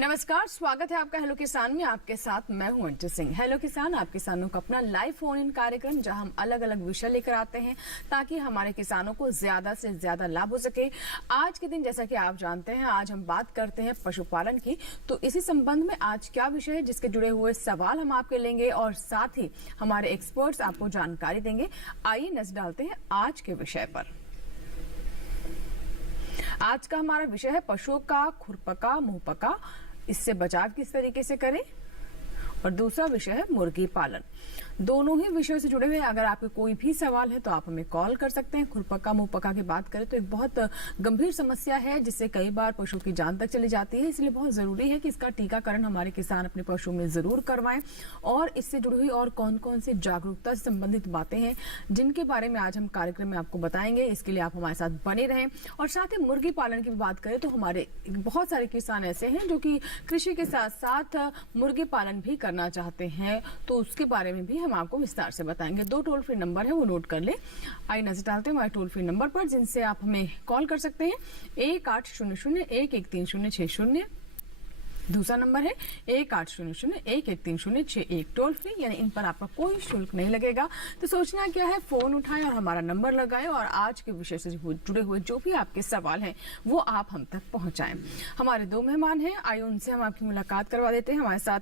नमस्कार, स्वागत है आपका हेलो किसान में। आपके साथ मैं हूं अंजू सिंह। हेलो किसान आप किसानों का अपना लाइव फोन इन कार्यक्रम, जहां हम अलग अलग विषय लेकर आते हैं ताकि हमारे किसानों को ज्यादा से ज्यादा लाभ हो सके। आज के दिन जैसा कि आप जानते हैं, आज हम बात करते हैं पशुपालन की। तो इसी संबंध में आज क्या विषय है जिसके जुड़े हुए सवाल हम आपके लेंगे और साथ ही हमारे एक्सपर्ट्स आपको जानकारी देंगे। आइए नजर डालते हैं आज के विषय पर। आज का हमारा विषय है पशुओं का खुरपका मुंहपका, इससे बचाव किस तरीके से करें। और दूसरा विषय है मुर्गी पालन। दोनों ही विषयों से जुड़े हुए अगर आपके कोई भी सवाल है तो आप हमें कॉल कर सकते हैं। खुरपका मुंहपका की बात करें तो एक बहुत गंभीर समस्या है जिससे कई बार पशु की जान तक चली जाती है, इसलिए बहुत जरूरी है कि इसका टीकाकरण हमारे किसान अपने पशु में जरूर करवाएं। और इससे जुड़ी हुई और कौन कौन सी जागरूकता से संबंधित बातें हैं जिनके बारे में आज हम कार्यक्रम में आपको बताएंगे, इसके लिए आप हमारे साथ बने रहें। और साथ ही मुर्गी पालन की बात करें तो हमारे बहुत सारे किसान ऐसे हैं जो कि कृषि के साथ साथ मुर्गी पालन भी करना चाहते हैं, तो उसके बारे में भी हम आपको विस्तार से बताएंगे। 2 टोल फ्री नंबर है, वो नोट कर ले। आइए नजर डालते हैं हमारे टोल फ्री नंबर पर जिनसे आप हमें कॉल कर सकते हैं। 1800-113060। दूसरा नंबर है 1800-113061 टोल फ्री, यानी इन पर आपका कोई शुल्क नहीं लगेगा। तो सोचना क्या है, फोन उठाएं और हमारा नंबर लगाएं और आज के विषय से जुड़े हुए जो भी आपके सवाल हैं वो आप हम तक पहुंचाएं। हमारे 2 मेहमान हैं, आइए उनसे हम आपकी मुलाकात करवा देते हैं। हमारे साथ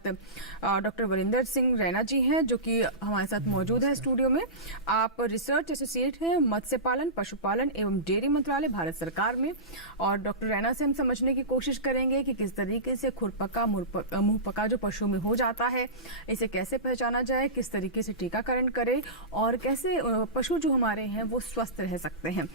डॉक्टर वरिंदर सिंह रैना जी हैं जो कि हमारे साथ मौजूद है स्टूडियो में। आप रिसर्च एसोसिएट हैं मत्स्य पालन, पशुपालन एवं डेयरी मंत्रालय भारत सरकार में। और डॉक्टर रैना से हम समझने की कोशिश करेंगे कि किस तरीके से खुरपका मुंहपका जो पशु में हो जाता है, इसे कैसे पहचाना जाए, किस तरीके से टीकाकरण करें और कैसे पशु जो हमारे हैं वो स्वस्थ रह सकते हैं।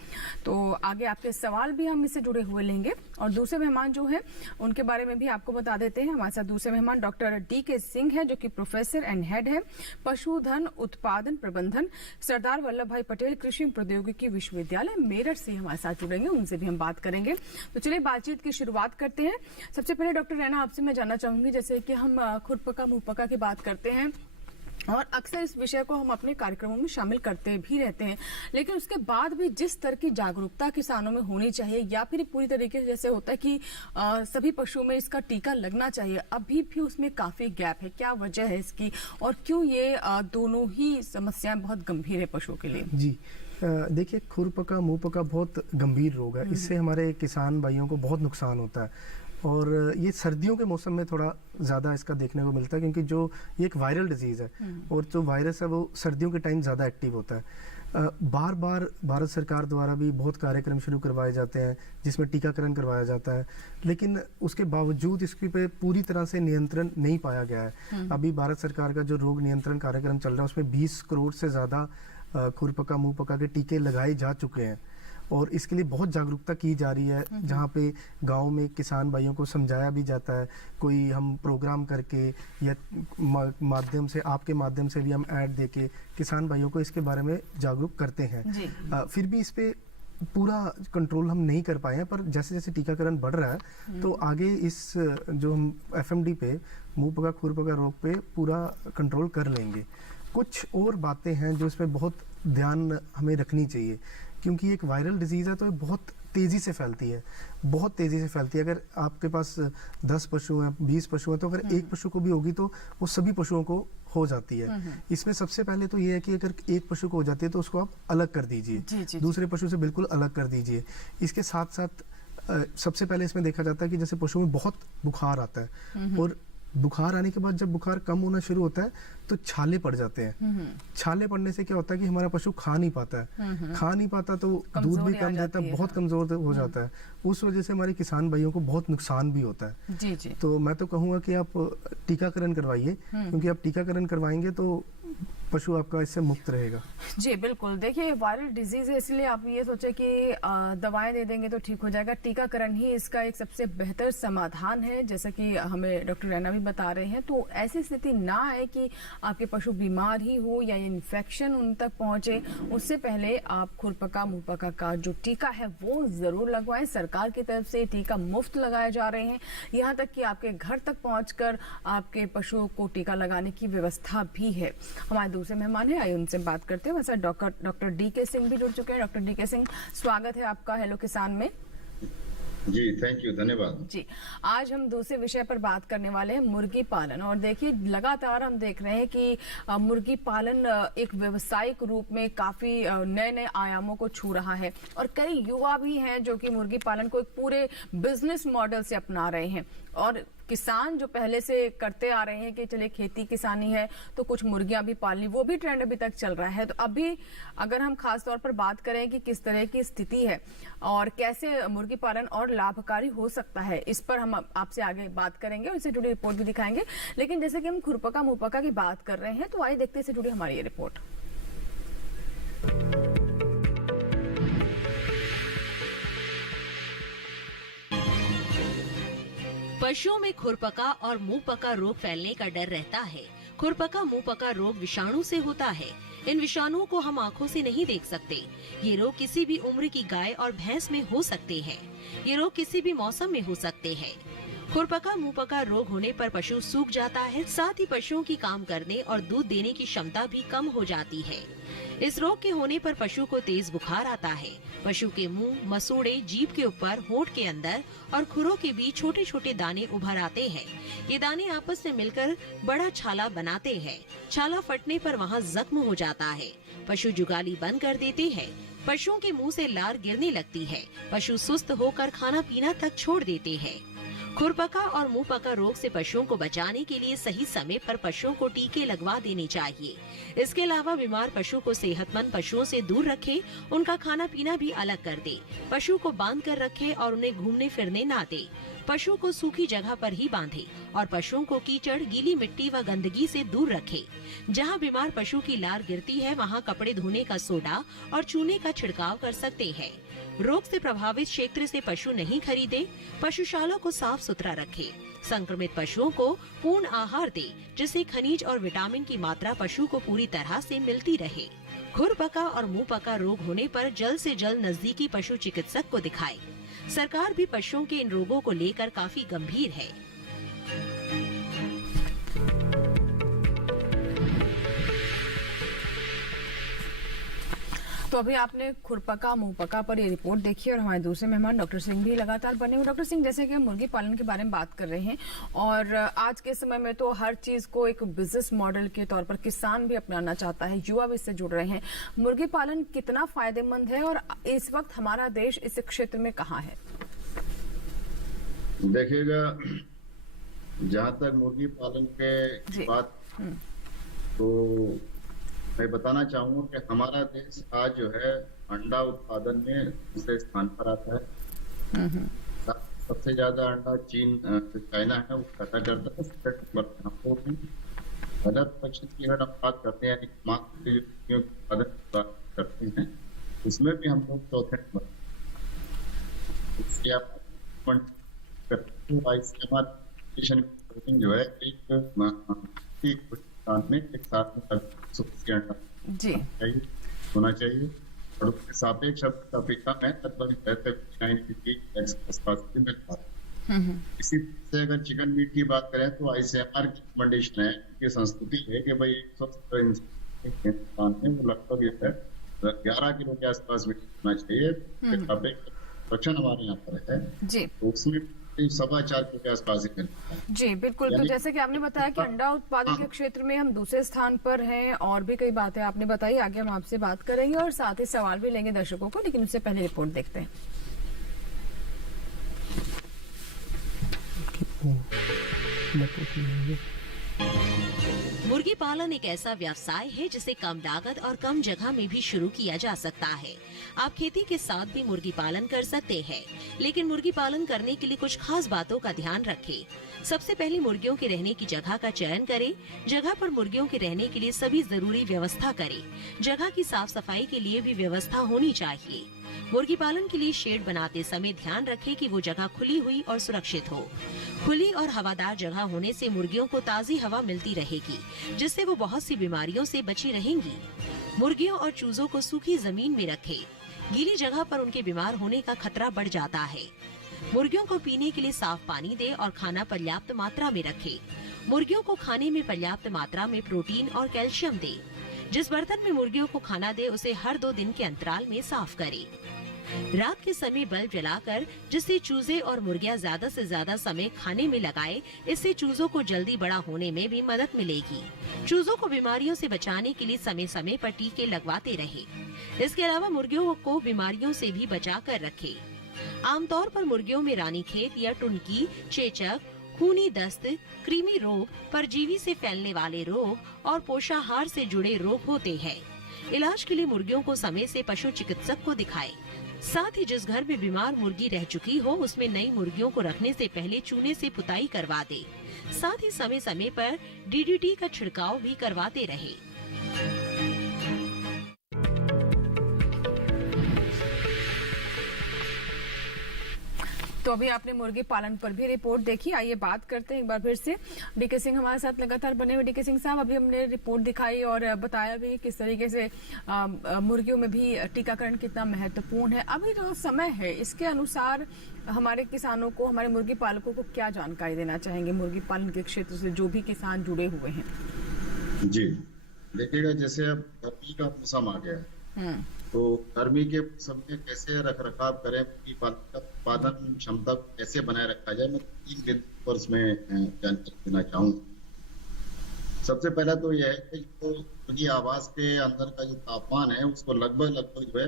तो आगे आपके सवाल भी हम इससे जुड़े हुए लेंगे। और दूसरे मेहमान जो है उनके बारे में भी आपको बता देते हैं। हमारे साथ दूसरे मेहमान डॉक्टर DK सिंह है जो कि प्रोफेसर एंड हेड है पशुधन उत्पादन प्रबंधन, सरदार वल्लभ भाई पटेल कृषि प्रौद्योगिकी विश्वविद्यालय मेरठ से हमारे साथ जुड़ेंगे, उनसे भी हम बात करेंगे। तो चलिए बातचीत की शुरुआत करते हैं। सबसे पहले डॉक्टर रैना आपसे मैं जानना चाहूंगी, जैसे कि हम खुरपका मुंहपका की बात करते हैं और अक्सर इस विषय को हम अपने कार्यक्रमों में शामिल करते भी रहते हैं, लेकिन उसके बाद भी जिस तरह की जागरूकता किसानों में होनी चाहिए या फिर पूरी तरीके से जैसे होता है कि सभी पशुओं में इसका टीका लगना चाहिए, अभी भी उसमें काफी गैप है। क्या वजह है इसकी और क्यों ये दोनों ही समस्याएं बहुत गंभीर है पशुओं के लिए? जी देखिए, खुरपका मुंहपका बहुत गंभीर रोग है। इससे हमारे किसान भाइयों को बहुत नुकसान होता है और ये सर्दियों के मौसम में थोड़ा ज़्यादा इसका देखने को मिलता है क्योंकि जो ये एक वायरल डिजीज़ है और जो वायरस है वो सर्दियों के टाइम ज़्यादा एक्टिव होता है। बार बार भारत सरकार द्वारा भी बहुत कार्यक्रम शुरू करवाए जाते हैं जिसमें टीकाकरण करवाया जाता है, लेकिन उसके बावजूद इसके पे पूरी तरह से नियंत्रण नहीं पाया गया है। अभी भारत सरकार का जो रोग नियंत्रण कार्यक्रम चल रहा है उसमें 20 करोड़ से ज़्यादा खुरपका मुंहपका के टीके लगाए जा चुके हैं और इसके लिए बहुत जागरूकता की जा रही है, जहाँ पे गांव में किसान भाइयों को समझाया भी जाता है। कोई हम प्रोग्राम करके या माध्यम से, आपके माध्यम से भी हम ऐड देके किसान भाइयों को इसके बारे में जागरूक करते हैं। फिर भी इस पे पूरा कंट्रोल हम नहीं कर पाए हैं, पर जैसे जैसे टीकाकरण बढ़ रहा है तो आगे इस जो हम FMD पे मुंहपका खुरपका रोग पे पूरा कंट्रोल कर लेंगे। कुछ और बातें हैं जो इसमें बहुत ध्यान हमें रखनी चाहिए क्योंकि एक वायरल डिजीज़ है तो ये बहुत तेज़ी से फैलती है, बहुत तेज़ी से फैलती है। अगर आपके पास 10 पशु हैं, 20 पशु हैं, तो अगर एक पशु को भी होगी तो वो सभी पशुओं को हो जाती है। इसमें सबसे पहले तो ये है कि अगर एक पशु को हो जाती है तो उसको आप अलग कर दीजिए, दूसरे पशु से बिल्कुल अलग कर दीजिए। इसके साथ साथ सबसे पहले इसमें देखा जाता है कि जैसे पशु में बहुत बुखार आता है और बुखार आने के बाद जब बुखार कम होना शुरू होता है तो छाले पड़ जाते हैं। छाले पड़ने से क्या होता है कि हमारा पशु खा नहीं पाता तो दूध भी कम देता है, बहुत कमजोर हो जाता है। उस वजह से हमारे किसान भाइयों को बहुत नुकसान भी होता है। जी। तो मैं तो कहूँगा कि आप टीकाकरण करवाइए क्योंकि आप टीकाकरण करवाएंगे तो पशु आपका इससे मुक्त रहेगा। जी बिल्कुल, देखिए वायरल डिजीज है इसलिए आप ये सोचे कि दवाएं दे देंगे तो ठीक हो जाएगा। टीकाकरण ही इसका एक सबसे बेहतर समाधान है, जैसा कि हमें डॉक्टर रैना भी बता रहे हैं। तो ऐसी स्थिति ना आए कि आपके पशु बीमार ही हो या इन्फेक्शन उन तक पहुंचे, उससे पहले आप खुरपका मुंहपका का जो टीका है वो जरूर लगवाएं। सरकार की तरफ से टीका मुफ्त लगाए जा रहे हैं, यहाँ तक कि आपके घर तक पहुंचकर आपके पशुओं को टीका लगाने की व्यवस्था भी है। हमारे दूसरे मेहमान है, आइए उनसे बात करते हैं। वैसे डॉक्टर DK सिंह भी जुड़ चुके हैं। डॉक्टर DK सिंह, स्वागत है आपका हेलो किसान में। जी, थैंक यू, धन्यवाद। जी, आज हम दूसरे विषय पर बात करने वाले हैं, मुर्गी पालन। और देखिए, लगातार हम देख रहे हैं कि मुर्गी पालन एक व्यवसायिक रूप में काफी नए नए आयामों को छू रहा है और कई युवा भी हैं जो कि मुर्गी पालन को एक पूरे बिजनेस मॉडल से अपना रहे हैं। और किसान जो पहले से करते आ रहे हैं कि चले खेती किसानी है तो कुछ मुर्गियां भी पालनी, वो भी ट्रेंड अभी तक चल रहा है। तो अभी अगर हम खास तौर पर बात करें कि किस तरह की स्थिति है और कैसे मुर्गी पालन और लाभकारी हो सकता है, इस पर हम आपसे आगे बात करेंगे और इससे जुड़ी रिपोर्ट भी दिखाएंगे। लेकिन जैसे कि हम खुरपका मुहपका की बात कर रहे हैं, तो आइए देखते हैं इससे जुड़ी हमारी ये रिपोर्ट। पशुओं में खुरपका और मुंहपका रोग फैलने का डर रहता है। खुरपका मुंहपका रोग विषाणु से होता है। इन विषाणुओं को हम आंखों से नहीं देख सकते। ये रोग किसी भी उम्र की गाय और भैंस में हो सकते हैं। ये रोग किसी भी मौसम में हो सकते हैं। खुरपका मुंहपका रोग होने पर पशु सूख जाता है, साथ ही पशुओं की काम करने और दूध देने की क्षमता भी कम हो जाती है। इस रोग के होने पर पशु को तेज बुखार आता है। पशु के मुंह, मसूड़े, जीभ के ऊपर, होंठ के अंदर और खुरों के बीच छोटे छोटे दाने उभर आते हैं। ये दाने आपस में मिलकर बड़ा छाला बनाते हैं। छाला फटने पर वहाँ जख्म हो जाता है। पशु जुगाली बंद कर देते हैं। पशुओं के मुंह से लार गिरने लगती है। पशु सुस्त होकर खाना पीना तक छोड़ देते हैं। खुरपका और मुंहपका रोग से पशुओं को बचाने के लिए सही समय पर पशुओं को टीके लगवा देने चाहिए। इसके अलावा बीमार पशु को सेहतमंद पशुओं से दूर रखे, उनका खाना पीना भी अलग कर दे। पशु को बांध कर रखे और उन्हें घूमने फिरने ना दे। पशु को सूखी जगह पर ही बांधे और पशुओं को कीचड़, गीली मिट्टी व गंदगी से दूर रखे। जहाँ बीमार पशु की लार गिरती है, वहाँ कपड़े धोने का सोडा और चूने का छिड़काव कर सकते हैं। रोग से प्रभावित क्षेत्र से पशु नहीं खरीदे। पशुशाला को साफ सुथरा रखे। संक्रमित पशुओं को पूर्ण आहार दे, जिससे खनिज और विटामिन की मात्रा पशु को पूरी तरह से मिलती रहे। खुरपका और मुंहपका रोग होने पर जल्द से जल्द नजदीकी पशु चिकित्सक को दिखाए। सरकार भी पशुओं के इन रोगों को लेकर काफी गंभीर है। तो अभी आपने खुरपका मुंहपका पर ये रिपोर्ट देखी और हमारे दूसरे मेहमान डॉक्टर सिंह भी लगातार बने हुए। डॉक्टर सिंह, जैसे कि हम मुर्गी पालन के बारे में बात कर रहे हैं और आज के समय में तो हर चीज को एक बिजनेस मॉडल के तौर पर किसान भी अपनाना चाहता है, युवा भी इससे जुड़ रहे हैं। मुर्गी पालन कितना फायदेमंद है और इस वक्त हमारा देश इस क्षेत्र में कहाँ है? देखिएगा, जहाँ तक मुर्गी पालन के बात, तो मैं बताना चाहूंगा कि हमारा देश आज जो है अंडा उत्पादन में दूसरे स्थान पर आता है। सबसे ज्यादा अंडा चीन, चाइना है, वो पैदा करता है। सेकंड नंबर पे हमको भी अदर पक्ष की अगर हम बात करते हैं, यानी मांस के उत्पादन की बात करते हैं, उसमें भी हम लोग चौथे नंबर। इसके आप जो है एक में एक साथ में जी होना चाहिए और उसके सापेक्ष अपेक्षा में इसी से अगर चिकन मीट की बात करें तो ICMR की रिकमेंडेशन है कि संस्कृति है कि भाई हिंदुस्तान में वो लगभग 11 किलो के आसपास मीट होना चाहिए। रक्षण हमारे यहाँ पर है जी, तो उसमें 4.25 किलो के आसपास ही जी बिल्कुल। तो जैसे कि आपने बताया कि अंडा उत्पादन के क्षेत्र में हम दूसरे स्थान पर हैं और भी कई बातें आपने बताई, आगे हम आपसे बात करेंगे और साथ ही सवाल भी लेंगे दर्शकों को, लेकिन उससे पहले रिपोर्ट देखते हैं। मुर्गी पालन एक ऐसा व्यवसाय है जिसे कम लागत और कम जगह में भी शुरू किया जा सकता है। आप खेती के साथ भी मुर्गी पालन कर सकते हैं, लेकिन मुर्गी पालन करने के लिए कुछ खास बातों का ध्यान रखें। सबसे पहले मुर्गियों के रहने की जगह का चयन करें। जगह पर मुर्गियों के रहने के लिए सभी जरूरी व्यवस्था करें। जगह की साफ सफाई के लिए भी व्यवस्था होनी चाहिए। मुर्गी पालन के लिए शेड बनाते समय ध्यान रखें कि वो जगह खुली हुई और सुरक्षित हो। खुली और हवादार जगह होने से मुर्गियों को ताज़ी हवा मिलती रहेगी, जिससे वो बहुत सी बीमारियों से बची रहेंगी। मुर्गियों और चूजों को सूखी जमीन में रखें। गीली जगह पर उनके बीमार होने का खतरा बढ़ जाता है। मुर्गियों को पीने के लिए साफ पानी दें और खाना पर्याप्त मात्रा में रखें। मुर्गियों को खाने में पर्याप्त मात्रा में प्रोटीन और कैल्शियम दें। जिस बर्तन में मुर्गियों को खाना दे उसे हर 2 दिन के अंतराल में साफ करें। रात के समय बल्ब जलाकर जिससे चूजे और मुर्गियां ज्यादा से ज्यादा समय खाने में लगाए, इससे चूजों को जल्दी बड़ा होने में भी मदद मिलेगी। चूजों को बीमारियों से बचाने के लिए समय समय पर टीके लगवाते रहे। इसके अलावा मुर्गियों को बीमारियों से भी बचा कर रखे। आमतौर पर मुर्गियों में रानीखेत या टुनकी, चेचक, खूनी दस्त, कृमि रोग, परजीवी से फैलने वाले रोग और पोषाहार से जुड़े रोग होते हैं। इलाज के लिए मुर्गियों को समय से पशु चिकित्सक को दिखाएं। साथ ही जिस घर में बीमार मुर्गी रह चुकी हो उसमें नई मुर्गियों को रखने से पहले चूने से पुताई करवा दे। साथ ही समय समय पर DDT का छिड़काव भी करवाते रहे। तो अभी आपने मुर्गी पालन पर भी रिपोर्ट देखी। आइए बात करते हैं एक बार फिर से। डीके सिंह हमारे साथ लगातार बने हुए। डीके सिंह साहब, अभी हमने रिपोर्ट दिखाई और बताया भी किस तरीके से मुर्गियों में भी टीकाकरण कितना महत्वपूर्ण है। अभी जो समय है इसके अनुसार हमारे किसानों को, हमारे मुर्गी पालकों को क्या जानकारी देना चाहेंगे मुर्गी पालन के क्षेत्र से जो भी किसान जुड़े हुए हैं? जी देखिएगा, जैसे अब गर्मी का मौसम आ गया है तो गर्मी के मौसम में कैसे रख रखाव करें, मुर्गी पालन का उत्पादन क्षमता को कैसे बनाए रखा जाए, मैं 3 बिंदु पर उसमें जानकारी देना चाहूंगा। सबसे पहला तो यह है कि जो मुर्गी आवास के अंदर का जो तापमान है उसको लगभग जो है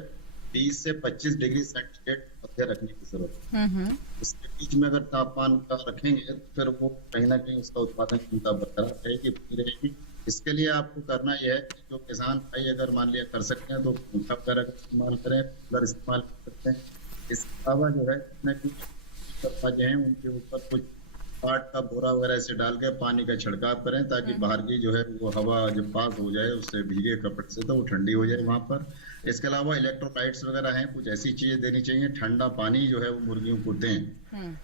20 से 25 डिग्री सेंटीग्रेड मध्य रखने की जरूरत है। उसके बीच में अगर तापमान का रखेंगे तो फिर वो कहीं ना कहीं उसका उत्पादन क्षमता बरकरार रहेगी, बनी रहेगी। इसके लिए आपको करना यह है कि जो किसान भाई अगर मान लिया कर सकते हैं तो पंखा वगैरह का इस्तेमाल करें, कूलर इस्तेमाल कर सकते हैं। इसके अलावा जो है जो है उनके ऊपर कुछ पाट का बोरा वगैरह से डाल के पानी का छिड़काव करें ताकि बाहर की जो है वो हवा जब पास हो जाए उससे भीगे कपड़े से तो वो ठंडी हो जाए वहां पर। इसके अलावा इलेक्ट्रोलाइट्स वगैरह हैं, कुछ ऐसी चीजें देनी चाहिए। ठंडा पानी जो है वो मुर्गियों को दें।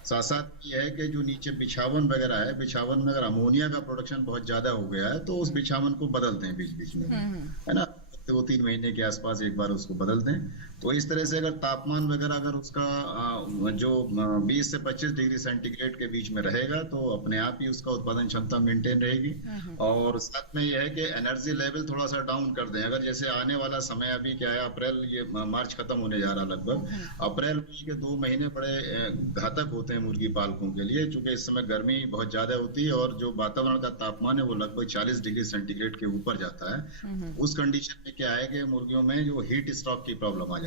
साथ साथ ये है कि जो नीचे बिछावन वगैरह है, बिछावन में अगर अमोनिया का प्रोडक्शन बहुत ज्यादा हो गया है तो उस बिछावन को बदल दें बीच बीच में, है ना, 2-3 महीने के आसपास एक बार उसको बदल दें। तो इस तरह से अगर तापमान वगैरह अगर उसका जो 20 से 25 डिग्री सेंटीग्रेड के बीच में रहेगा तो अपने आप ही उसका उत्पादन क्षमता मेंटेन रहेगी। और साथ में यह है कि एनर्जी लेवल थोड़ा सा डाउन कर दें। अगर जैसे आने वाला समय अभी क्या है, अप्रैल, ये मार्च खत्म होने जा रहा लगभग, अप्रैल के 2 महीने बड़े घातक होते हैं मुर्गी पालकों के लिए, क्योंकि इस समय गर्मी बहुत ज्यादा होती है और जो वातावरण का तापमान है वो लगभग 40 डिग्री सेंटीग्रेड के ऊपर जाता है। उस कंडीशन में क्या है कि मुर्गियों में जो हीट स्ट्रोक की प्रॉब्लम आ जाती है।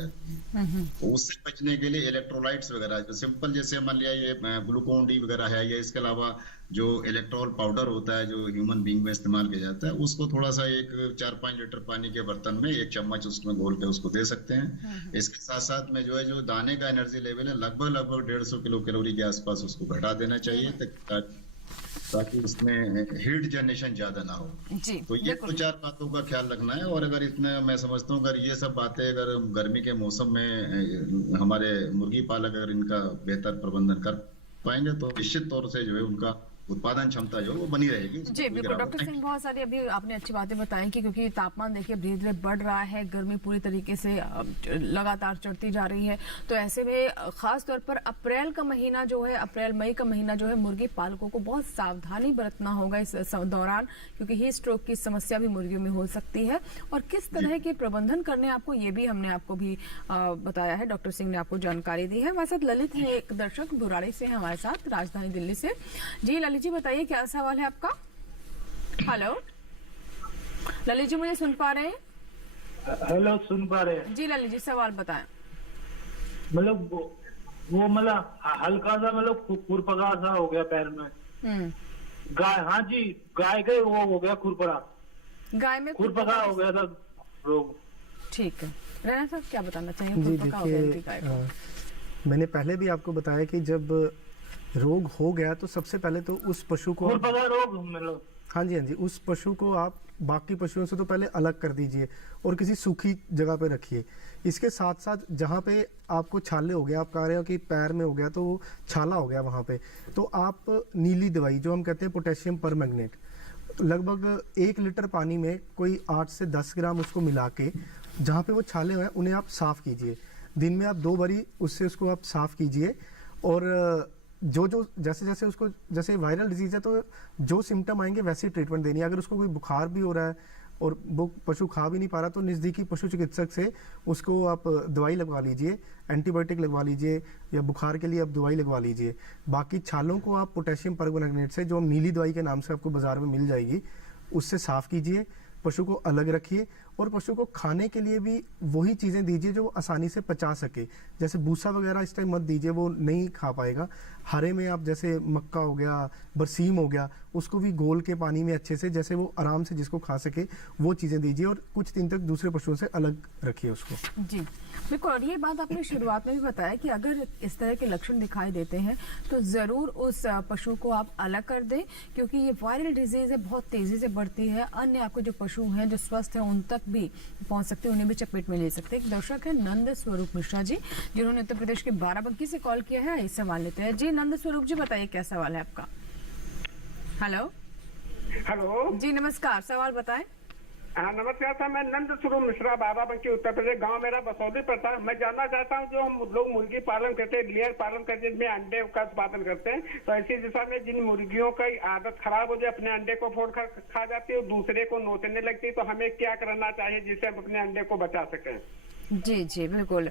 तो उससे बचने के लिए इलेक्ट्रोलाइट्स वगैरह जो सिंपल, जैसे मान लिया ये ग्लूकोन डी वगैरह है, या इसके अलावा जो इलेक्ट्रोल पाउडर होता है जो ह्यूमन बीइंग में इस्तेमाल किया जाता है, उसको थोड़ा सा 4-5 लीटर पानी के बर्तन में 1 चम्मच उसमें घोल के उसको दे सकते हैं। इसके साथ साथ में जो है जो दाने का एनर्जी लेवल है लगभग 150 किलो कैलोरी के आसपास उसको घटा देना चाहिए ताकि उसमें हीट जनरेशन ज्यादा ना हो। तो ये 2-4 बातों का ख्याल रखना है। और अगर इसमें मैं समझता हूँ अगर ये सब बातें अगर गर्मी के मौसम में हमारे मुर्गी पालक अगर इनका बेहतर प्रबंधन कर पाएंगे तो निश्चित तौर से जो है उनका उत्पादन क्षमता जो वो बनी रहेगी। जी बिल्कुल डॉक्टर सिंह, बहुत सारी अभी आपने अच्छी बातें बताई कि क्योंकि तापमान देखिए धीरे धीरे बढ़ रहा है, गर्मी पूरी तरीके से लगातार चढ़ती जा रही है, तो ऐसे में खास तौर पर अप्रैल का महीना जो है, अप्रैल मई का महीना जो है, मुर्गी पालकों को बहुत सावधानी बरतना होगा इस दौरान, क्योंकि हीट स्ट्रोक की समस्या भी मुर्गियों में हो सकती है। और किस तरह के प्रबंधन करने आपको, ये भी हमने आपको भी बताया है, डॉक्टर सिंह ने आपको जानकारी दी है। हमारे साथ ललित है, एक दर्शक बुराड़ी से है हमारे साथ, राजधानी दिल्ली से। जी ललित जी बताइए क्या सवाल है आपका? हेलो ललित जी, मुझे सुन पा रहे हैं? हेलो, सुन पा रहे हैं? जी ललित जी सवाल बताएं। मतलब वो मतलब हल्का सा मतलब खुरपका सा हो गया पैर में। गाय, हाँ जी, गाय के वो हो गया खुरपड़ा, गाय में खुरपका हो गया था रोग। ठीक है, रैना साहब क्या बताना चाहिए? जी खुरपका हो गया देखिए, गाय को। मैंने पहले भी आपको बताया कि जब रोग हो गया तो सबसे पहले तो उस पशु को, खुरपका रोग मतलब, हाँ जी, उस पशु को आप बाकी पशुओं से तो पहले अलग कर दीजिए और किसी सूखी जगह पे रखिए। इसके साथ साथ जहाँ पे आपको छाले हो गया, आप कह रहे हो कि पैर में हो गया तो छाला हो गया वहाँ पे, तो आप नीली दवाई जो हम कहते हैं पोटेशियम परमैंगनेट, लगभग 1 लीटर पानी में कोई 8 से 10 ग्राम उसको मिला के जहाँ पे वो छाले हुए हैं उन्हें आप साफ कीजिए। दिन में आप 2 बारी उससे उसको आप साफ कीजिए। और जो जैसे जैसे उसको, जैसे वायरल डिजीज है तो जो सिम्टम आएंगे वैसे ही ट्रीटमेंट देनी है। अगर उसको कोई बुखार भी हो रहा है और वो पशु खा भी नहीं पा रहा तो नज़दीकी पशु चिकित्सक से उसको आप दवाई लगवा लीजिए, एंटीबायोटिक लगवा लीजिए, या बुखार के लिए आप दवाई लगवा लीजिए। बाकी छालों को आप पोटेशियम परमंगनेट से, जो नीली दवाई के नाम से आपको बाजार में मिल जाएगी, उससे साफ कीजिए, पशु को अलग रखिए और पशु को खाने के लिए भी वही चीज़ें दीजिए जो वो आसानी से पचा सके। जैसे भूसा वगैरह इस टाइम मत दीजिए, वो नहीं खा पाएगा। हरे में आप जैसे मक्का हो गया, बरसीम हो गया, उसको भी घोल के पानी में अच्छे से, जैसे वो आराम से जिसको खा सके वो चीज़ें दीजिए और कुछ दिन तक दूसरे पशुओं से अलग रखिए उसको। जी बिल्कुल। और ये बात आपने शुरुआत में भी बताया कि अगर इस तरह के लक्षण दिखाई देते हैं तो ज़रूर उस पशु को आप अलग कर दें, क्योंकि ये वायरल डिजीज़ है, बहुत तेज़ी से बढ़ती है। अन्य आपके जो पशु हैं जो स्वस्थ हैं उन तक भी पहुंच सकते हैं, उन्हें भी चपेट में ले सकते हैं। एक दर्शक है नंद स्वरूप मिश्रा जी, जिन्होंने उत्तर प्रदेश के बाराबंकी से कॉल किया है। इस सवाल लेते हैं। जी नंद स्वरूप जी, बताइए क्या सवाल है आपका। हेलो हेलो जी, नमस्कार, सवाल बताएं। हाँ नमस्कार सर, मैं नंद स्वरूप मिश्रा, बाराबंकी, उत्तर प्रदेश। गांव मेरा बसौली पड़ता है। मैं जानना चाहता हूँ, जो हम लोग मुर्गी पालन करते हैं, लेयर पालन करते हैं, जिसमें अंडे का उत्पादन करते हैं, तो ऐसी दिशा में जिन मुर्गियों की आदत खराब हो जाए, अपने अंडे को फोड़ कर खा जाती है और दूसरे को नोचने लगती है, तो हमें क्या करना चाहिए जिससे हम अपने अंडे को बचा सकें? जी जी बिल्कुल।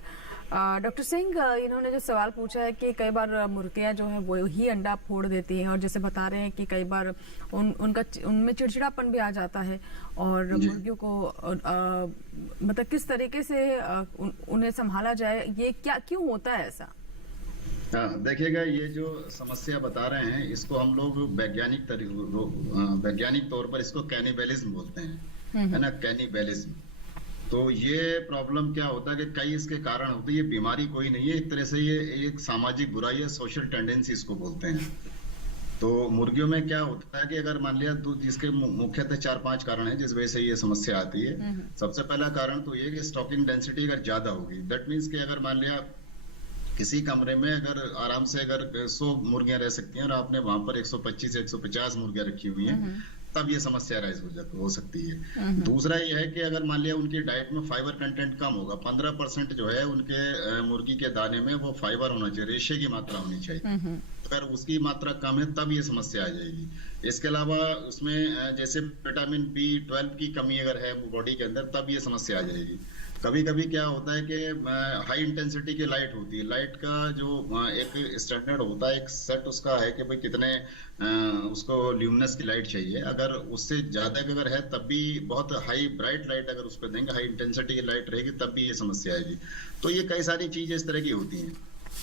डॉक्टर सिंह, इन्होंने जो सवाल पूछा है कि कई बार मुर्गियां जो है वो ही अंडा फोड़ देती हैं, और जैसे बता रहे हैं कि कई बार उनमें चिड़चिड़ापन भी आ जाता है, और मुर्गियों को मतलब किस तरीके से उन्हें संभाला जाए, ये क्या क्यों होता है ऐसा? देखिएगा, ये जो समस्या बता रहे हैं इसको हम लोग वैज्ञानिक तौर पर इसको कैनिबलिज्म बोलते हैं, है ना, कैनिबलिज्म। तो ये प्रॉब्लम क्या होता है कि कई इसके कारण होते हैं। ये बीमारी कोई नहीं है, एक तरह से ये एक सामाजिक बुराई है, सोशल टेंडेंसी इसको बोलते हैं। तो मुर्गियों में क्या होता है कि अगर मान लिया तो जिसके मुख्यतः 4-5 कारण हैं जिस वजह से ये समस्या आती है। सबसे पहला कारण तो ये कि स्टॉकिंग डेंसिटी अगर ज्यादा होगी, दैट मीन्स कि अगर मान लिया किसी कमरे में अगर आराम से अगर 100 मुर्गियां रह सकती हैं और आपने वहां पर 125 से 150 मुर्गियां रखी हुई हैं, तब ये समस्या राइज हो सकती है। दूसरा ये है कि अगर मान लिया उनकी डाइट में फाइबर कंटेंट कम होगा, 15% जो है उनके मुर्गी के दाने में वो फाइबर होना चाहिए, रेशे की मात्रा होनी चाहिए। अगर उसकी मात्रा कम है तब ये समस्या आ जाएगी। इसके अलावा उसमें जैसे विटामिन B12 की कमी अगर है बॉडी के अंदर, तब ये समस्या आ जाएगी। कभी कभी क्या होता है कि हाई इंटेंसिटी की लाइट होती है, लाइट का जो एक स्टैंडर्ड होता है, एक सेट उसका है कि भाई कितने उसको ल्यूमिनस की लाइट चाहिए। अगर उससे ज्यादा अगर है तब भी बहुत हाई ब्राइट लाइट अगर उस पर देंगे, हाई इंटेंसिटी की लाइट रहेगी, तब भी ये समस्या आएगी। तो ये कई सारी चीजें इस तरह की होती हैं।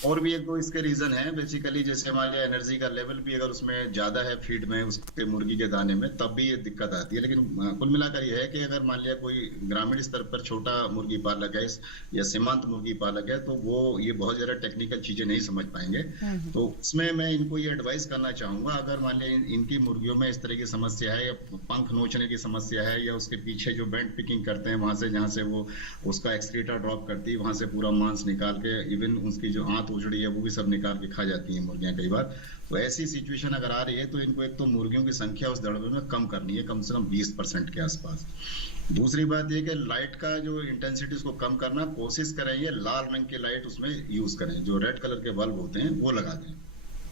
और भी एक दो इसके रीजन है बेसिकली, जैसे हमारे एनर्जी का लेवल भी अगर उसमें ज्यादा है फीड में, उसके मुर्गी के दाने में, तब भी ये दिक्कत आती है। लेकिन कुल मिलाकर ये है कि अगर मान लिया कोई ग्रामीण स्तर पर छोटा मुर्गी पालक है या सीमांत मुर्गी पालक है, तो वो ये बहुत ज्यादा टेक्निकल चीजें नहीं समझ पाएंगे। तो उसमें मैं इनको ये एडवाइस करना चाहूंगा, अगर मान लिया इनकी मुर्गियों में इस तरह की समस्या है, या पंख नोचने की समस्या है, या उसके पीछे जो बेंट पिकिंग करते हैं वहां से, जहां से वो उसका एक्सक्रीटा ड्रॉप करती है, वहां से पूरा मांस निकाल के, इवन उसकी जो उजड़ी है वो भी सब निकाल के खा जाती हैं मुर्गियां कई बार। तो ऐसी सिचुएशन अगर आ रही है तो इनको एक तो मुर्गियों की संख्या उस दड़बे में कम करनी है, कम से कम 20% के आसपास। दूसरी बात ये कि लाइट का जो इंटेंसिटी उसको कम करना, कोशिश करें ये लाल रंग की लाइट उसमें यूज करें, जो रेड कलर के बल्ब होते हैं वो लगा दें,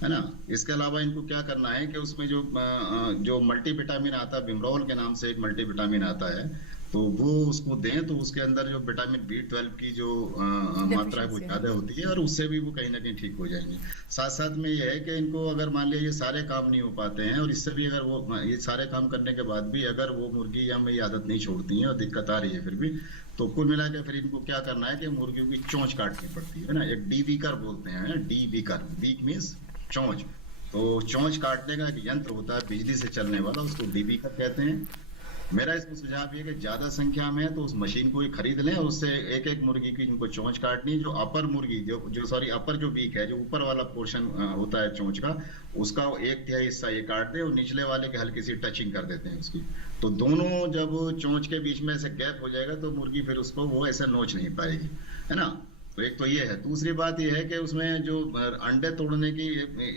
है ना। इसके अलावा इनको क्या करना है कि उसमें जो मल्टीविटामिन आता है, बिमरोल के नाम से एक मल्टीविटामिन आता है, तो वो उसको दें, तो उसके अंदर जो विटामिन B12 की जो मात्रा है वो ज्यादा होती है, और उससे भी वो कहीं ना कहीं ठीक हो जाएंगे। साथ साथ में ये है कि इनको अगर मान लिया ये सारे काम नहीं हो पाते हैं, और इससे भी अगर वो ये सारे काम करने के बाद भी अगर वो मुर्गी या में ये आदत नहीं छोड़ती है और दिक्कत आ रही है फिर भी, तो कुल मिला के फिर इनको क्या करना है कि मुर्गियों की चोंच काटनी पड़ती है ना। एक डीवीकर बोलते हैं, डीवीकर, वीक मीन्स चोंच। तो चोंच काटने का एक यंत्र होता है बिजली से चलने वाला, उसको डीवीकर कहते हैं। मेरा इसमें सुझाव ये कि ज्यादा संख्या में है तो उस मशीन को ही खरीद लें, और उससे एक एक मुर्गी की इनको चोंच काटनी। जो अपर मुर्गी अपर जो बीक है, जो ऊपर वाला पोर्शन होता है चोंच का, उसका 1/3 हिस्सा ये काट दे और निचले वाले की हल्की सी टचिंग कर देते हैं उसकी। तो दोनों जब चोंच के बीच में ऐसे गैप हो जाएगा तो मुर्गी फिर उसको वो ऐसे नोच नहीं पाएगी, है ना। तो एक तो ये है। दूसरी बात ये है कि उसमें जो अंडे तोड़ने की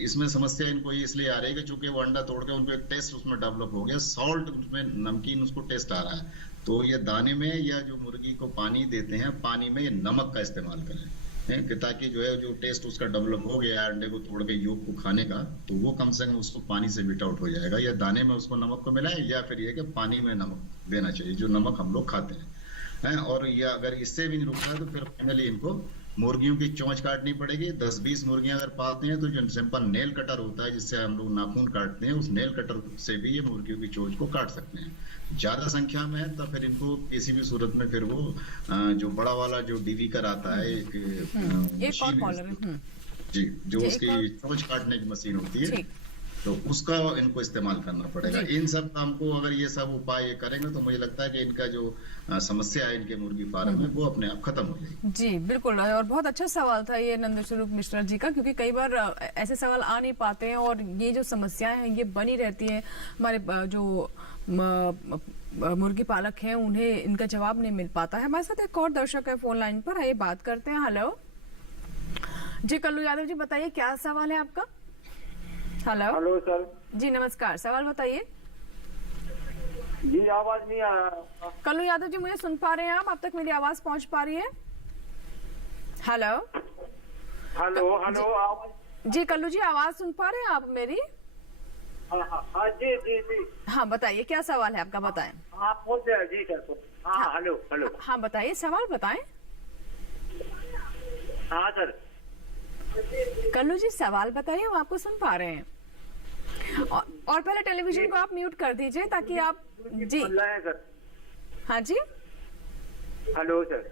इसमें समस्या इनको इसलिए आ रही है कि चूंकि वो अंडा तोड़ के उनको एक टेस्ट उसमें डेवलप हो गया, सॉल्ट उसमें, नमकीन उसको टेस्ट आ रहा है। तो ये दाने में या जो मुर्गी को पानी देते हैं, पानी में ये नमक का इस्तेमाल करें, हैं कि ताकि जो है जो टेस्ट उसका डेवलप हो गया अंडे को तोड़ के योग को खाने का, तो वो कम से कम उसको पानी से बीट आउट हो जाएगा, या दाने में उसको नमक को मिलाए, या फिर ये कि पानी में नमक देना चाहिए जो नमक हम लोग खाते हैं। और या अगर इससे भी नहीं रुकता है तो फिर फाइनली इनको मुर्गियों की चोंच काटनी पड़ेगी। 10-20 मुर्गियां अगर पालते हैं तो जो सिंपल नेल कटर होता है जिससे हम लोग नाखून काटते हैं, उस नेल कटर से भी ये मुर्गियों की चोंच को काट सकते हैं। ज्यादा संख्या में है तो फिर इनको किसी भी सूरत में फिर वो जो बड़ा वाला जो डीवी कर आता है एक और कॉलर जी, जो उसकी चोंच काटने की मशीन होती है, तो उसका इनको इस्तेमाल करना पड़ेगा। इन सब काम को अगर ये सब उपाय ये करेंगे तो मुझे लगता है कि इनका जो समस्या है इनके मुर्गी फार्म में वो अपने आप खत्म हो जाएगी। जी बिल्कुल, और बहुत अच्छा सवाल था ये नंद स्वरूप मिश्रा जी का, क्योंकि कई बार ऐसे सवाल आ नहीं पाते हैं और ये जो समस्याएं हैं ये बनी रहती है। हमारे जो मुर्गी पालक हैं उन्हें इनका जवाब नहीं मिल पाता है। हमारे साथ एक और दर्शक है फोन लाइन पर, आइए बात करते हैं। हेलो जी, कल्लू यादव जी, बताइए क्या सवाल है आपका। हेलो सर जी नमस्कार, सवाल बताइए। जी आवाज नहीं आ रहा। कल्लू यादव जी, मुझे सुन पा रहे हैं आप तक मेरी आवाज पहुंच पा रही है? हेलो हेलो हेलो आवाज। जी कल्लू जी, आवाज सुन पा रहे हैं आप मेरी? हाँ जी जी जी। हाँ बताइए क्या सवाल है आपका, बताएं। हाँ पहुंच गया जी सर। हाँ हेलो हेलो। हाँ बताइए, सवाल बताएं। हाँ सर। कल्लू जी सवाल बताइए, हम आपको सुन पा रहे हैं। और पहले टेलीविजन को आप म्यूट कर दीजिए ताकि आप जी सर। हाँ जी हेलो सर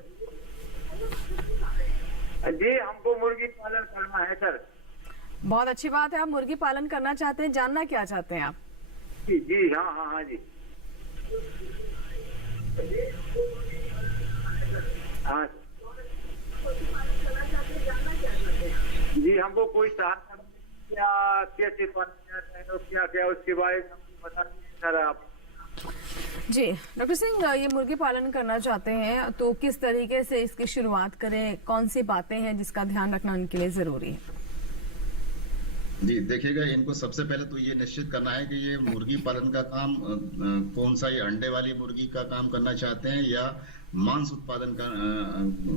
जी, हमको मुर्गी पालन करना है सर। बहुत अच्छी बात है, आप मुर्गी पालन करना चाहते हैं। जानना क्या चाहते हैं आप? जी जी हाँ हाँ हाँ जी हाँ जी, हमको कोई सहायता क्या कैसे क्या क्या उसके बारे में हमको बता दीजिए सर आप। जी डॉक्टर सिंह, ये मुर्गी पालन करना चाहते हैं तो किस तरीके से इसकी शुरुआत करें, कौन सी बातें हैं जिसका ध्यान रखना उनके लिए जरूरी है? जी देखिएगा, इनको सबसे पहले तो ये निश्चित करना है कि ये मुर्गी पालन का काम कौन सा, ये अंडे वाली मुर्गी का काम करना चाहते हैं या मांस उत्पादन का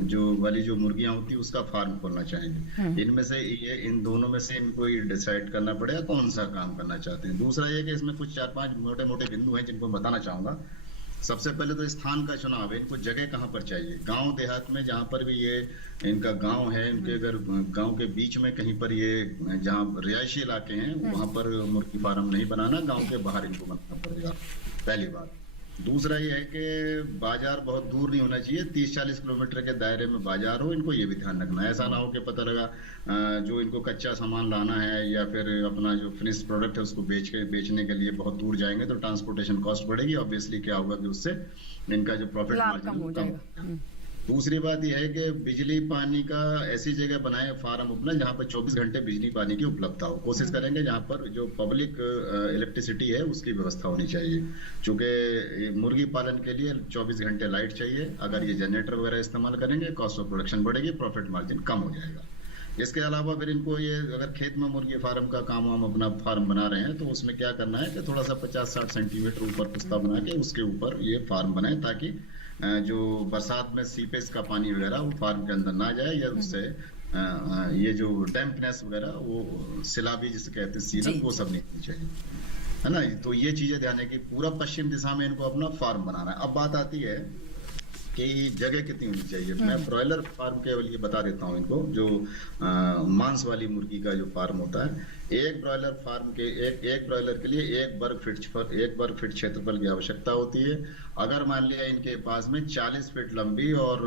जो वाली जो मुर्गियां होती है उसका फार्म खोलना चाहेंगे। इनमें से ये इन दोनों में से इनको डिसाइड करना पड़ेगा कौन सा काम करना चाहते हैं। दूसरा ये कि इसमें कुछ 4-5 मोटे मोटे बिंदु हैं जिनको बताना चाहूंगा। सबसे पहले तो स्थान का चुनाव है, इनको जगह कहाँ पर चाहिए। गांव देहात में जहाँ पर भी ये इनका गांव है, इनके अगर गांव के बीच में कहीं पर ये जहाँ रिहायशी इलाके हैं वहां पर मुर्गी फार्म नहीं बनाना, गांव के बाहर इनको बनाना पड़ेगा, पहली बात। दूसरा ये है कि बाजार बहुत दूर नहीं होना चाहिए, 30-40 किलोमीटर के दायरे में बाजार हो, इनको ये भी ध्यान रखना है। ऐसा ना हो कि पता लगा जो इनको कच्चा सामान लाना है या फिर अपना जो फिनिश प्रोडक्ट है उसको बेचने के लिए बहुत दूर जाएंगे तो ट्रांसपोर्टेशन कॉस्ट बढ़ेगी। ऑब्वियसली क्या होगा कि उससे इनका जो प्रॉफिट मार्जिन कम हो जाएगा। दूसरी बात यह है कि बिजली पानी का ऐसी जगह बनाए फार्म अपना जहाँ पर 24 घंटे बिजली पानी की उपलब्धता हो। कोशिश करेंगे जहाँ पर जो पब्लिक इलेक्ट्रिसिटी है उसकी व्यवस्था होनी चाहिए, क्योंकि मुर्गी पालन के लिए 24 घंटे लाइट चाहिए। अगर ये जनरेटर वगैरह इस्तेमाल करेंगे कॉस्ट ऑफ प्रोडक्शन बढ़ेगी, प्रॉफिट मार्जिन कम हो जाएगा। इसके अलावा फिर इनको ये अगर खेत में मुर्गी फार्म का काम हम अपना फार्म बना रहे हैं तो उसमें क्या करना है कि थोड़ा सा 50-60 सेंटीमीटर ऊपर पुस्ता बना के उसके ऊपर ये फार्म बनाए, ताकि जो बरसात में सीपेज का पानी वगैरह वो फार्म के अंदर ना जाए, या उससे ये जो डैम्पनेस वगैरह वो सिलाबी जिसे कहते हैं सीलन, वो सब नहीं होनी चाहिए, है ना। तो ये चीजें ध्यान है कि पूरा पश्चिम दिशा में इनको अपना फार्म बनाना है। अब बात आती है कि जगह कितनी होनी चाहिए। मैं ब्रॉयलर फार्म के लिए बता देता हूँ इनको, जो मांस वाली मुर्गी का जो फार्म होता है, एक ब्रॉयलर फार्म के एक ब्रॉयलर के लिए 1 वर्ग फीट क्षेत्रफल की आवश्यकता होती है। अगर मान लिया इनके पास में 40 फीट लंबी और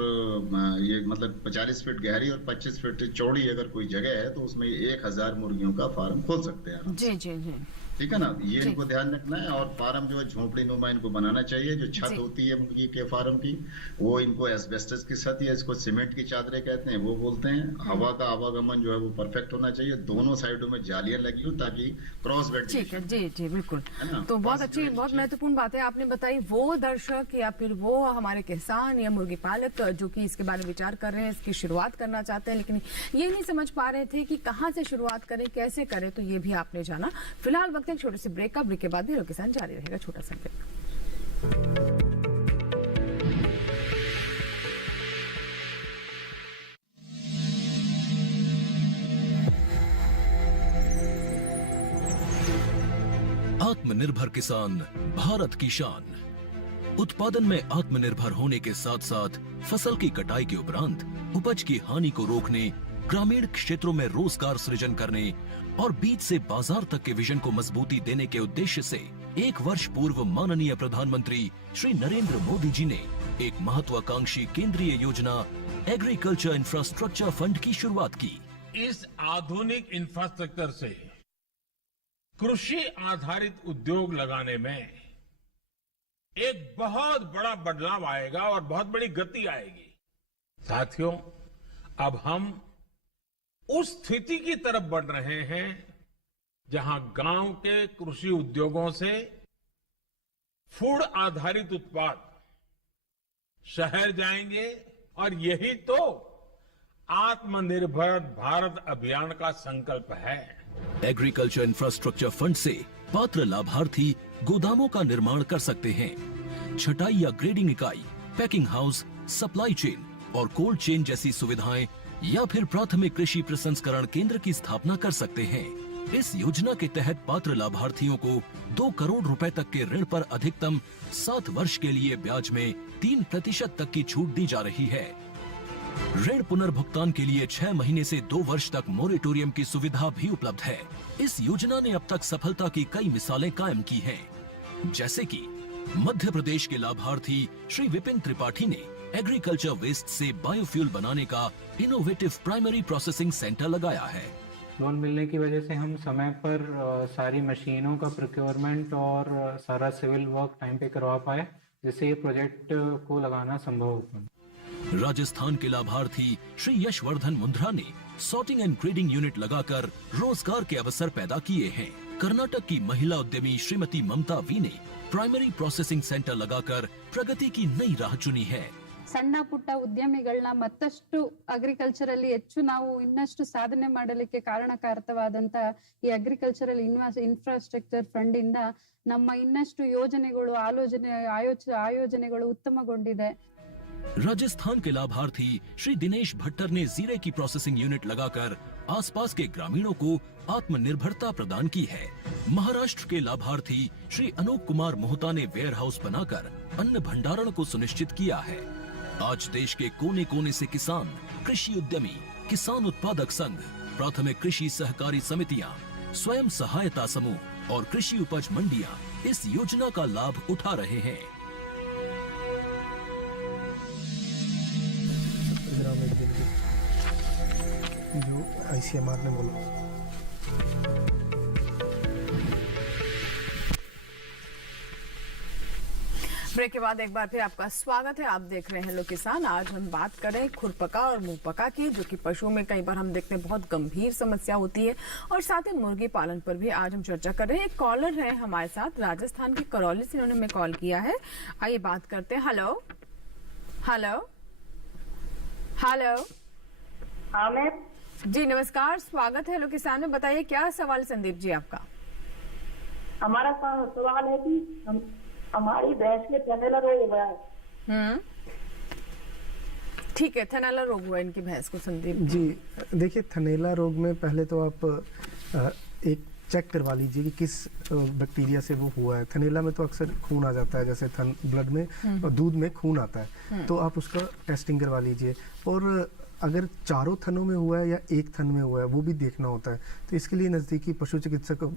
ये मतलब 40 फीट गहरी और 25 फीट चौड़ी अगर कोई जगह है तो उसमें 1000 मुर्गियों का फार्म खोल सकते हैं। जी जी जी, ठीक है ना, ये इनको ध्यान रखना है। और फार्म जो है झोपड़ी नुमा इनको बनाना चाहिए। जो छत होती है मुर्गी के फार्म की वो इनको एस्बेस्टस की छत या इसको सीमेंट की चादरें कहते हैं वो बोलते हैं। हवा का आवागमन जो है वो परफेक्ट होना चाहिए, दोनों साइडों में जालियां लगी हो ताकि क्रॉस वेंटिलेशन। ठीक है, जी जी बिल्कुल। तो बहुत अच्छी, बहुत महत्वपूर्ण बातें आपने बताई। वो दर्शक या फिर वो हमारे किसान या मुर्गी पालक जो कि इसके बारे में विचार कर रहे हैं, इसकी शुरुआत करना चाहते हैं लेकिन ये नहीं समझ पा रहे थे कि कहाँ से शुरुआत करें, कैसे करें, तो ये भी आपने जाना। फिलहाल वक्त एक छोटे से ब्रेक का, ब्रेक के बाद भी किसान जारी रहेगा। छोटा सा ब्रेक। आत्मनिर्भर किसान भारत की शान। उत्पादन में आत्मनिर्भर होने के साथ साथ फसल की कटाई के उपरांत उपज की हानि को रोकने, ग्रामीण क्षेत्रों में रोजगार सृजन करने और बीज से बाजार तक के विजन को मजबूती देने के उद्देश्य से 1 वर्ष पूर्व माननीय प्रधानमंत्री श्री नरेंद्र मोदी जी ने एक महत्वाकांक्षी केंद्रीय योजना एग्रीकल्चर इंफ्रास्ट्रक्चर फंड की शुरुआत की। इस आधुनिक इंफ्रास्ट्रक्चर से कृषि आधारित उद्योग लगाने में एक बहुत बड़ा बदलाव आएगा और बहुत बड़ी गति आएगी। साथियों, अब हम उस स्थिति की तरफ बढ़ रहे हैं जहां गांव के कृषि उद्योगों से फूड आधारित उत्पाद शहर जाएंगे और यही तो आत्मनिर्भर भारत अभियान का संकल्प है। एग्रीकल्चर इंफ्रास्ट्रक्चर फंड से पात्र लाभार्थी गोदामों का निर्माण कर सकते हैं, छटाई या ग्रेडिंग इकाई, पैकिंग हाउस, सप्लाई चेन और कोल्ड चेन जैसी सुविधाएं या फिर प्राथमिक कृषि प्रसंस्करण केंद्र की स्थापना कर सकते हैं। इस योजना के तहत पात्र लाभार्थियों को 2 करोड़ रुपए तक के ऋण पर अधिकतम 7 वर्ष के लिए ब्याज में 3% तक की छूट दी जा रही है। ऋण पुनर्भुगतान के लिए 6 महीने से 2 वर्ष तक मोरेटोरियम की सुविधा भी उपलब्ध है। इस योजना ने अब तक सफलता की कई मिसालें कायम की हैं, जैसे कि मध्य प्रदेश के लाभार्थी श्री विपिन त्रिपाठी ने एग्रीकल्चर वेस्ट से बायोफ्यूल बनाने का इनोवेटिव प्राइमरी प्रोसेसिंग सेंटर लगाया है। लोन मिलने की वजह से हम समय पर सारी मशीनों का प्रोक्योरमेंट और सारा सिविल वर्क टाइम पे करवा पाए, जिससे ये प्रोजेक्ट को लगाना संभव हो पाया। राजस्थान के लाभार्थी श्री यशवर्धन मुंद्रा ने सॉर्टिंग एंड ग्रेडिंग यूनिट लगाकर रोजगार के अवसर पैदा किए हैं। कर्नाटक की महिला उद्यमी श्रीमती ममता वी ने प्राइमरी प्रोसेसिंग सेंटर लगाकर प्रगति की नई राह चुनी है। ಸಣ್ಣ ಪುಟ್ಟ ಉದ್ಯಮಿಗಳನ್ನ ಮತ್ತಷ್ಟು ಅಗ್ರಿಕಲ್ಚರಲ್ಲಿ ಹೆಚ್ಚು ನಾವು ಇನ್ನಷ್ಟು ಸಾಧನೆ ಮಾಡಲಿಕ್ಕೆ ಕಾರಣಕಾರಕವಾದಂತ ಈ ಅಗ್ರಿಕಲ್ಚರಲ್ ಇನ್ಫ್ರಾಸ್ಟ್ರಕ್ಚರ್ ಫಂಡ್ ಇಂದ ನಮ್ಮ ಇನ್ನಷ್ಟು ಯೋಜನೆಗಳು ಆಯೋಜನೆಗಳು ಉತ್ತಮಗೊಂಡಿದೆ। राजस्थान के लाभार्थी श्री दिनेश भट्टर ने जीरे की प्रोसेसिंग यूनिट लगाकर आसपास के ग्रामीणों को आत्मनिर्भरता प्रदान की है। महाराष्ट्र के लाभार्थी श्री अनूप कुमार मोहता ने वेयर हाउस बनाकर अन्न भंडारण को सुनिश्चित किया है। आज देश के कोने कोने से किसान, कृषि उद्यमी, किसान उत्पादक संघ, प्राथमिक कृषि सहकारी समितियां, स्वयं सहायता समूह और कृषि उपज मंडियां इस योजना का लाभ उठा रहे हैं। जो ICMR ने बोला। ब्रेक के बाद एक बार फिर आपका स्वागत है। आप देख रहे हैं हेलो किसान। आज हम बात करें खुरपका और मुंहपका की, जो कि पशुओं में कई बार हम देखते हैं बहुत गंभीर समस्या होती है, और साथ ही मुर्गी पालन पर भी आज हम चर्चा कर रहे हैं। एक कॉलर है हमारे साथ राजस्थान के करौली से, इन्होंने हमें कॉल किया है। आइए बात करते हैं। Hello hello hello. हाँ मैम जी नमस्कार, स्वागत है हेलो किसान में। बताइए क्या सवाल है संदीप जी आपका? हमारा सवाल है कि हमारी भैंस में थनैला रोग हो गया है। ठीक है, थनैला रोग हुआ इनकी भैंस को संदीप जी। देखिए, थनैला रोग में पहले तो आप एक चेक करवा लीजिए कि किस बैक्टीरिया से वो हुआ है। थनैला में तो अक्सर खून आ जाता है, जैसे ब्लड में और दूध में खून आता है, तो आप उसका टेस्टिंग करवा लीजिए। और अगर चारों थनों में हुआ है या एक थन में हुआ है वो भी देखना होता है, तो इसके लिए नज़दीकी पशु चिकित्सक को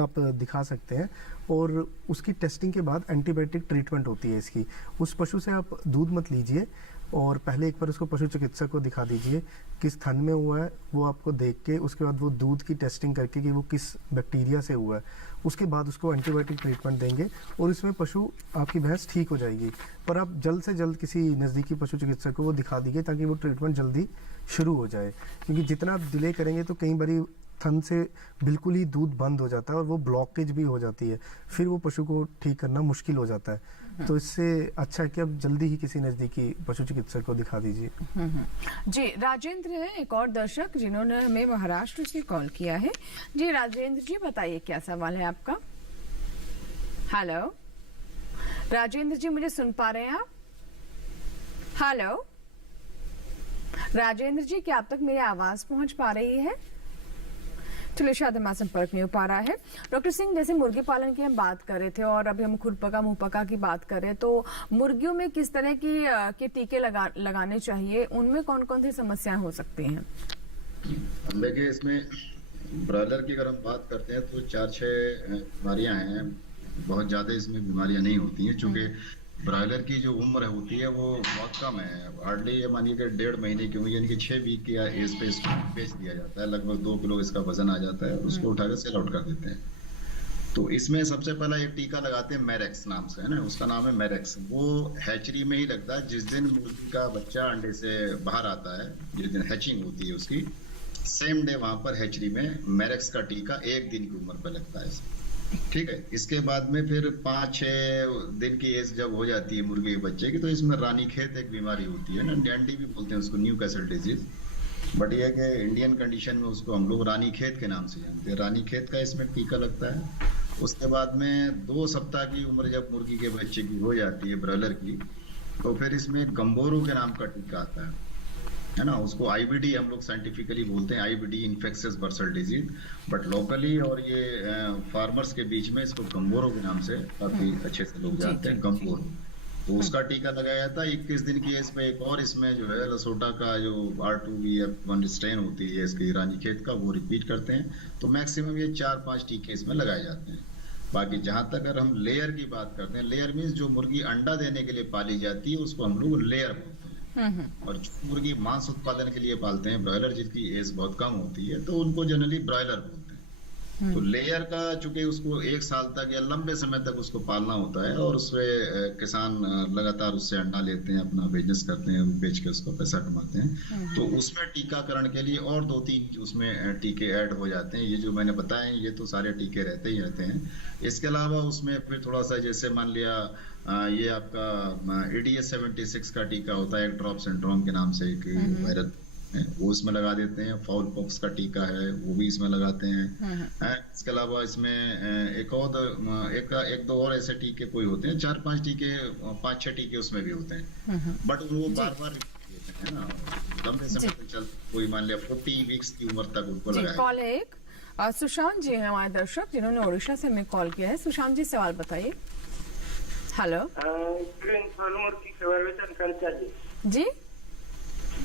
आप दिखा सकते हैं। और उसकी टेस्टिंग के बाद एंटीबायोटिक ट्रीटमेंट होती है इसकी। उस पशु से आप दूध मत लीजिए और पहले एक बार उसको पशु चिकित्सक को दिखा दीजिए किस थन में हुआ है, वो आपको देख के उसके बाद वो दूध की टेस्टिंग करके कि वो किस बैक्टीरिया से हुआ है, उसके बाद उसको एंटीबायोटिक ट्रीटमेंट देंगे और इसमें पशु आपकी भैंस ठीक हो जाएगी। पर आप जल्द से जल्द किसी नज़दीकी पशु चिकित्सक को वो दिखा दीजिए ताकि वो ट्रीटमेंट जल्दी शुरू हो जाए, क्योंकि जितना आप डिले करेंगे तो कई बारी थन से बिल्कुल ही दूध बंद हो जाता है और वो ब्लॉकेज भी हो जाती है, फिर वो पशु को ठीक करना मुश्किल हो जाता है। तो इससे अच्छा है कि आप जल्दी ही किसी नज़दीकी पशु चिकित्सक को दिखा दीजिए। जी राजेंद्र है एक और दर्शक जिन्होंने हमें महाराष्ट्र से कॉल किया है। जी राजेंद्र जी बताइए क्या सवाल है आपका? हेलो राजेंद्र जी, मुझे सुन पा रहे हैं आप? हेलो राजेंद्र जी, क्या आप तक मेरी आवाज पहुंच पा रही है? चलिए शायद हमारा संपर्क नहीं हो पा रहा है। डॉक्टर सिंह, जैसे मुर्गी पालन की हम बात कर रहे थे और अभी हम खुरपका मुहपका की बात कर रहे हैं, तो मुर्गियों में किस तरह के टीके लगाने चाहिए, उनमें कौन कौन सी समस्याएं हो सकती हैं? देखिए, इसमें ब्रॉयलर की अगर हम बात करते हैं तो 4-6 बीमारियां हैं। बहुत ज्यादा इसमें बीमारियां नहीं होती हैं, चूंकि ब्रॉयलर की जो उम्र होती है वो बहुत कम है। हार्डली ये मानिए कि 1.5 महीने की उम्र, यानी कि 6 वीक की एज पे इसको बेच दिया जाता है। लगभग 2 किलो इसका वजन आ जाता है, उसको उठाकर सेल आउट कर देते हैं। तो इसमें सबसे पहला एक टीका लगाते हैं मैरेक्स नाम से, है ना, उसका नाम है मैरेक्स। वो हैचरी में ही लगता है। जिस दिन मुर्गी का बच्चा अंडे से बाहर आता है, जिस दिन हैचिंग होती है उसकी, सेम डे वहां पर हैचरी में मैरेक्स का टीका 1 दिन की उम्र पर लगता है। ठीक है। इसके बाद में फिर 5-6 दिन की एज जब हो जाती है मुर्गी के बच्चे की, तो इसमें रानीखेत एक बीमारी होती है ना, नैंडी भी बोलते हैं उसको, न्यू कैसल डिजीज, बट ये है कि इंडियन कंडीशन में उसको हम लोग रानीखेत के नाम से जानते हैं। रानीखेत का इसमें टीका लगता है। उसके बाद में 2 सप्ताह की उम्र जब मुर्गी के बच्चे की हो जाती है ब्रॉयलर की, तो फिर इसमें गंबोरो के नाम का टीका आता है ना, उसको आईबीडी हम लोग साइंटिफिकली बोलते हैं, IBD infectious bursal disease, but locally और ये फार्मर्स के बीच में इसको गंबोरो के नाम से काफी अच्छे से लोग जानते हैं, गंबोरो। तो उसका टीका लगाया था 21 दिन की एज पे। एक और इसमें जो है लसोटा का जो R2V1 स्ट्रेन होती है इसकी रानीखेत का, वो रिपीट करते हैं। तो मैक्सिमम ये 4-5 टीके इसमें लगाए जाते हैं। बाकी जहां तक अगर हम लेयर की बात करते हैं, लेयर मीन्स जो मुर्गी अंडा देने के लिए पाली जाती है उसको हम लोग लेयर बोलते हैं। और जो मुर्गी मांस उत्पादन के लिए पालते हैं, ब्रॉयलर, जिसकी एज बहुत कम होती है, तो उनको जनरली ब्रॉयलर बोलते हैं। तो लेयर का चूंकि उसको 1 साल तक या लंबे समय तक उसको पालना होता है, और उसमें किसान लगातार उससे अंडा लेते हैं, अपना बिजनेस करते हैं, बेच के उसको पैसा कमाते हैं। तो उसमें टीकाकरण के लिए और 2-3 उसमें टीके ऐड हो जाते हैं। ये जो मैंने बताए ये तो सारे टीके रहते ही रहते हैं। इसके अलावा उसमें फिर थोड़ा सा, जैसे मान लिया ये आपका EDS 76 का टीका होता है, एक ड्रॉप सिंड्रोम के नाम से एक वायरस है, वो इसमें लगा देते हैं। फाउल पॉक्स का टीका है, वो भी इसमें लगाते हैं। इसके अलावा इसमें एक दो और ऐसे टीके कोई होते हैं, 4-5 टीके, 5-6 टीके उसमें भी होते हैं, बट वो बार-बार है ना, लंबे समय तक चलते। कोई मान लिया 40 वीक्स की उम्र तक उनको लगाया। कॉल है एक सुशांत जी हैं हमारे दर्शक, जिन्होंने उड़ीसा से हमें कॉल किया है। सुशांत जी, सवाल बताइए। हेलो। ग्रीन फाउल मुर्गी के बारे में जानकारी चाहिए जी।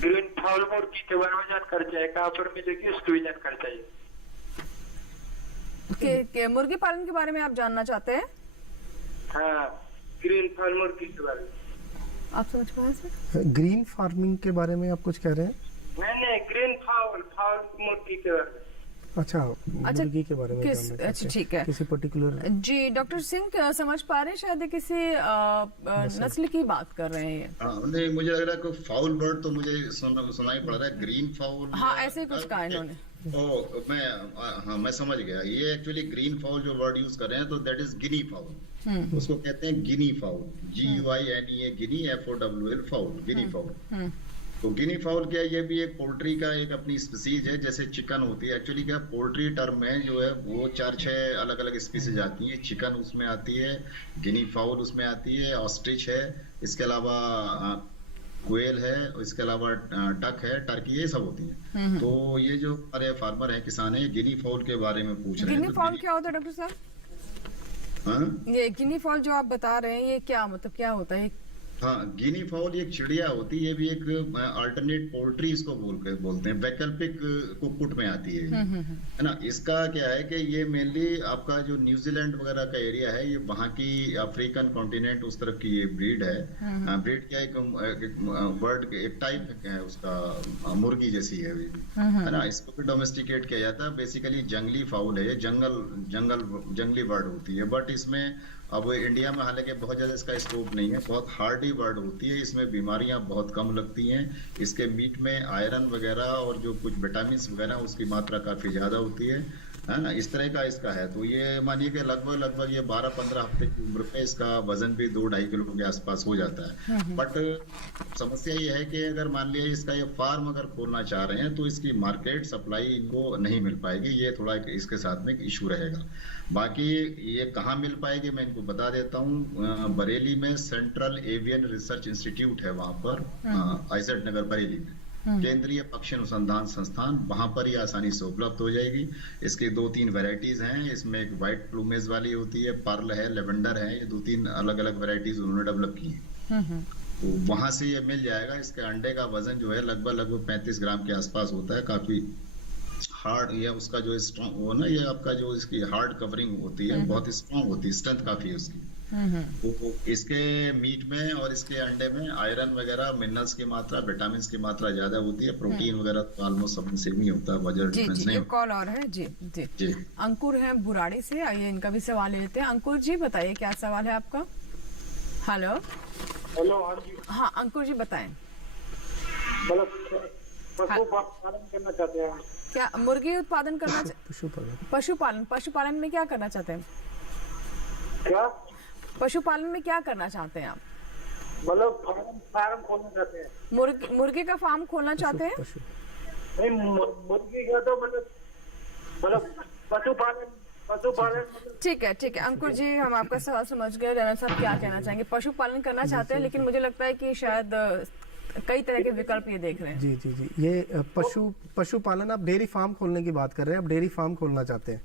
ग्रीन फाउल मुर्गी के बारे में जानकारी चाहिए, कहाँ पर मिलेगी उसकी भी जानकारी चाहिए। के मुर्गी पालन के बारे में आप जानना चाहते हैं? हाँ, ग्रीन फाउल मुर्गी के बारे में। आप समझ पाए सर? ग्रीन फार्मिंग के बारे में आप कुछ कह रहे हैं? नहीं, ग्रीन फाउल मुर्गी के बारे में। अच्छा, मुर्गी के बारे में जानना चाहते हैं। अच्छा, ठीक है। किसी पर्टिकुलर जी डॉक्टर सिंह समझ पा रहे हैं, शायद किसी नस्ल की बात कर रहे हैं। नहीं, मुझे लग रहा है कि फाउल बर्ड तो मुझे सुनाई पड़ रहा है, ग्रीन फाउल। हाँ, ऐसे ही कुछ कहा इन्होंने। मैं समझ गया। ये एक्चुअली ग्रीन फाउल जो वर्ड यूज कर रहे हैं, तो दैट इज गिनी फाउल। उसको कहते हैं गिनी फाउल, GUINE, गिनी, FOWL, फाउल, गिनी फाउल। तो गिनी फाउल क्या है, ये भी एक पोल्ट्री का एक अपनी स्पीसीज है, जैसे चिकन होती है। एक्चुअली क्या पोल्ट्री टर्म में जो है वो 4-6 अलग अलग स्पीसीज आती हैं। चिकन उसमें आती है, गिनी फाउल उसमें आती है, ऑस्ट्रिच है, इसके अलावा क्वेल है, इसके अलावा डक है, टर्की, ये सब होती हैं। तो ये जो हमारे फार्मर हैं, किसान हैं, गिनी फाउल के बारे में पूछ रहे हैं। गिनी फाउल क्या होता है डॉक्टर साहब? ये गिनी फाउल जो आप बता रहे हैं, ये क्या मतलब क्या होता है? हाँ, गिनी फाउल एक चिड़िया होती है, ये भी एक अल्टरनेट पोल्ट्री इसको बोलते हैं, वैकल्पिक कुक्कुट में आती है ना। इसका क्या है कि ये मेनली आपका जो न्यूजीलैंड वगैरह का एरिया है, ये वहाँ की अफ्रीकन कॉन्टिनेंट उस तरफ की ये ब्रीड है। ब्रीड क्या एक वर्ड, एक टाइप है उसका, मुर्गी जैसी है ना। इसको भी डोमेस्टिकेट किया जाता है। बेसिकली जंगली फाउल है, ये जंगली बर्ड होती है, बट इसमें अब इंडिया में हालांकि बहुत ज्यादा इसका स्कोप नहीं है। बहुत हार्डी बर्ड होती है, इसमें बीमारियां बहुत कम लगती हैं। इसके मीट में आयरन वगैरह और जो कुछ विटामिन वगैरह उसकी मात्रा काफी ज्यादा होती है ना। इस तरह का इसका है। तो ये मानिए कि लगभग ये 12-15 हफ्ते की उम्र पे इसका वजन भी 2-2.5 किलो के आसपास हो जाता है। बट समस्या ये है कि अगर मान लिया इसका ये फार्म अगर खोलना चाह रहे हैं, तो इसकी मार्केट सप्लाई इनको नहीं मिल पाएगी। ये थोड़ा इसके साथ में एक इशू रहेगा। बाकी ये कहाँ मिल पाएगी मैं इनको बता देता हूँ। बरेली में सेंट्रल एवियन रिसर्च इंस्टीट्यूट है, वहां पर IZ नगर बरेली में, केंद्रीय पक्षी अनुसंधान संस्थान, वहां पर ही आसानी से उपलब्ध हो जाएगी। इसकी 2-3 वैरायटीज हैं। इसमें एक व्हाइट प्लूमेज वाली होती है, पर्ल है, लेवेंडर है, ये 2-3 अलग अलग वैरायटीज उन्होंने डेवलप की है। तो वहां से ये मिल जाएगा। इसके अंडे का वजन जो है लगभग 35 ग्राम के आसपास होता है। काफी हार्ड, या उसका जो स्ट्रॉन्ग वो ना, ये आपका जो इसकी हार्ड कवरिंग होती है बहुत स्ट्रॉन्ग होती है, स्ट्रेंथ काफी है उसकी। तो इसके मीट में और इसके अंडे में आयरन वगैरह, मिनरल्स की मात्रा, विटामिन की मात्रा ज्यादा होती है। प्रोटीन वगैरह तो ऑलमोस्ट सब में सेम ही होता है, वजन डिफरेंस नहीं होता। कॉल और है जी जी जी। अंकुर है बुराड़ी से, आइए इनका भी सवाल लेते हैं। अंकुर जी बताइए क्या सवाल है आपका। Hello hello. हाँ अंकुर जी बताएं। पशुपालन करना चाहते हैं। क्या मुर्गी उत्पादन करना पशुपालन पशुपालन में क्या करना चाहते हैं? क्या पशुपालन में क्या करना चाहते हैं आप? फार्म खोलना चाहते हैं। मुर्गी का फार्म खोलना चाहते हैं? नहीं, मुर्गी का तो पशुपालन। ठीक है अंकुर जी, हम आपका सवाल समझ गए। रैना साहब क्या कहना चाहेंगे? पशुपालन करना चाहते हैं, लेकिन मुझे लगता है कि शायद कई तरह के विकल्प ये देख रहे हैं। जी ये पशुपालन, आप डेयरी फार्म खोलने की बात कर रहे हैं, आप डेयरी फार्म खोलना चाहते हैं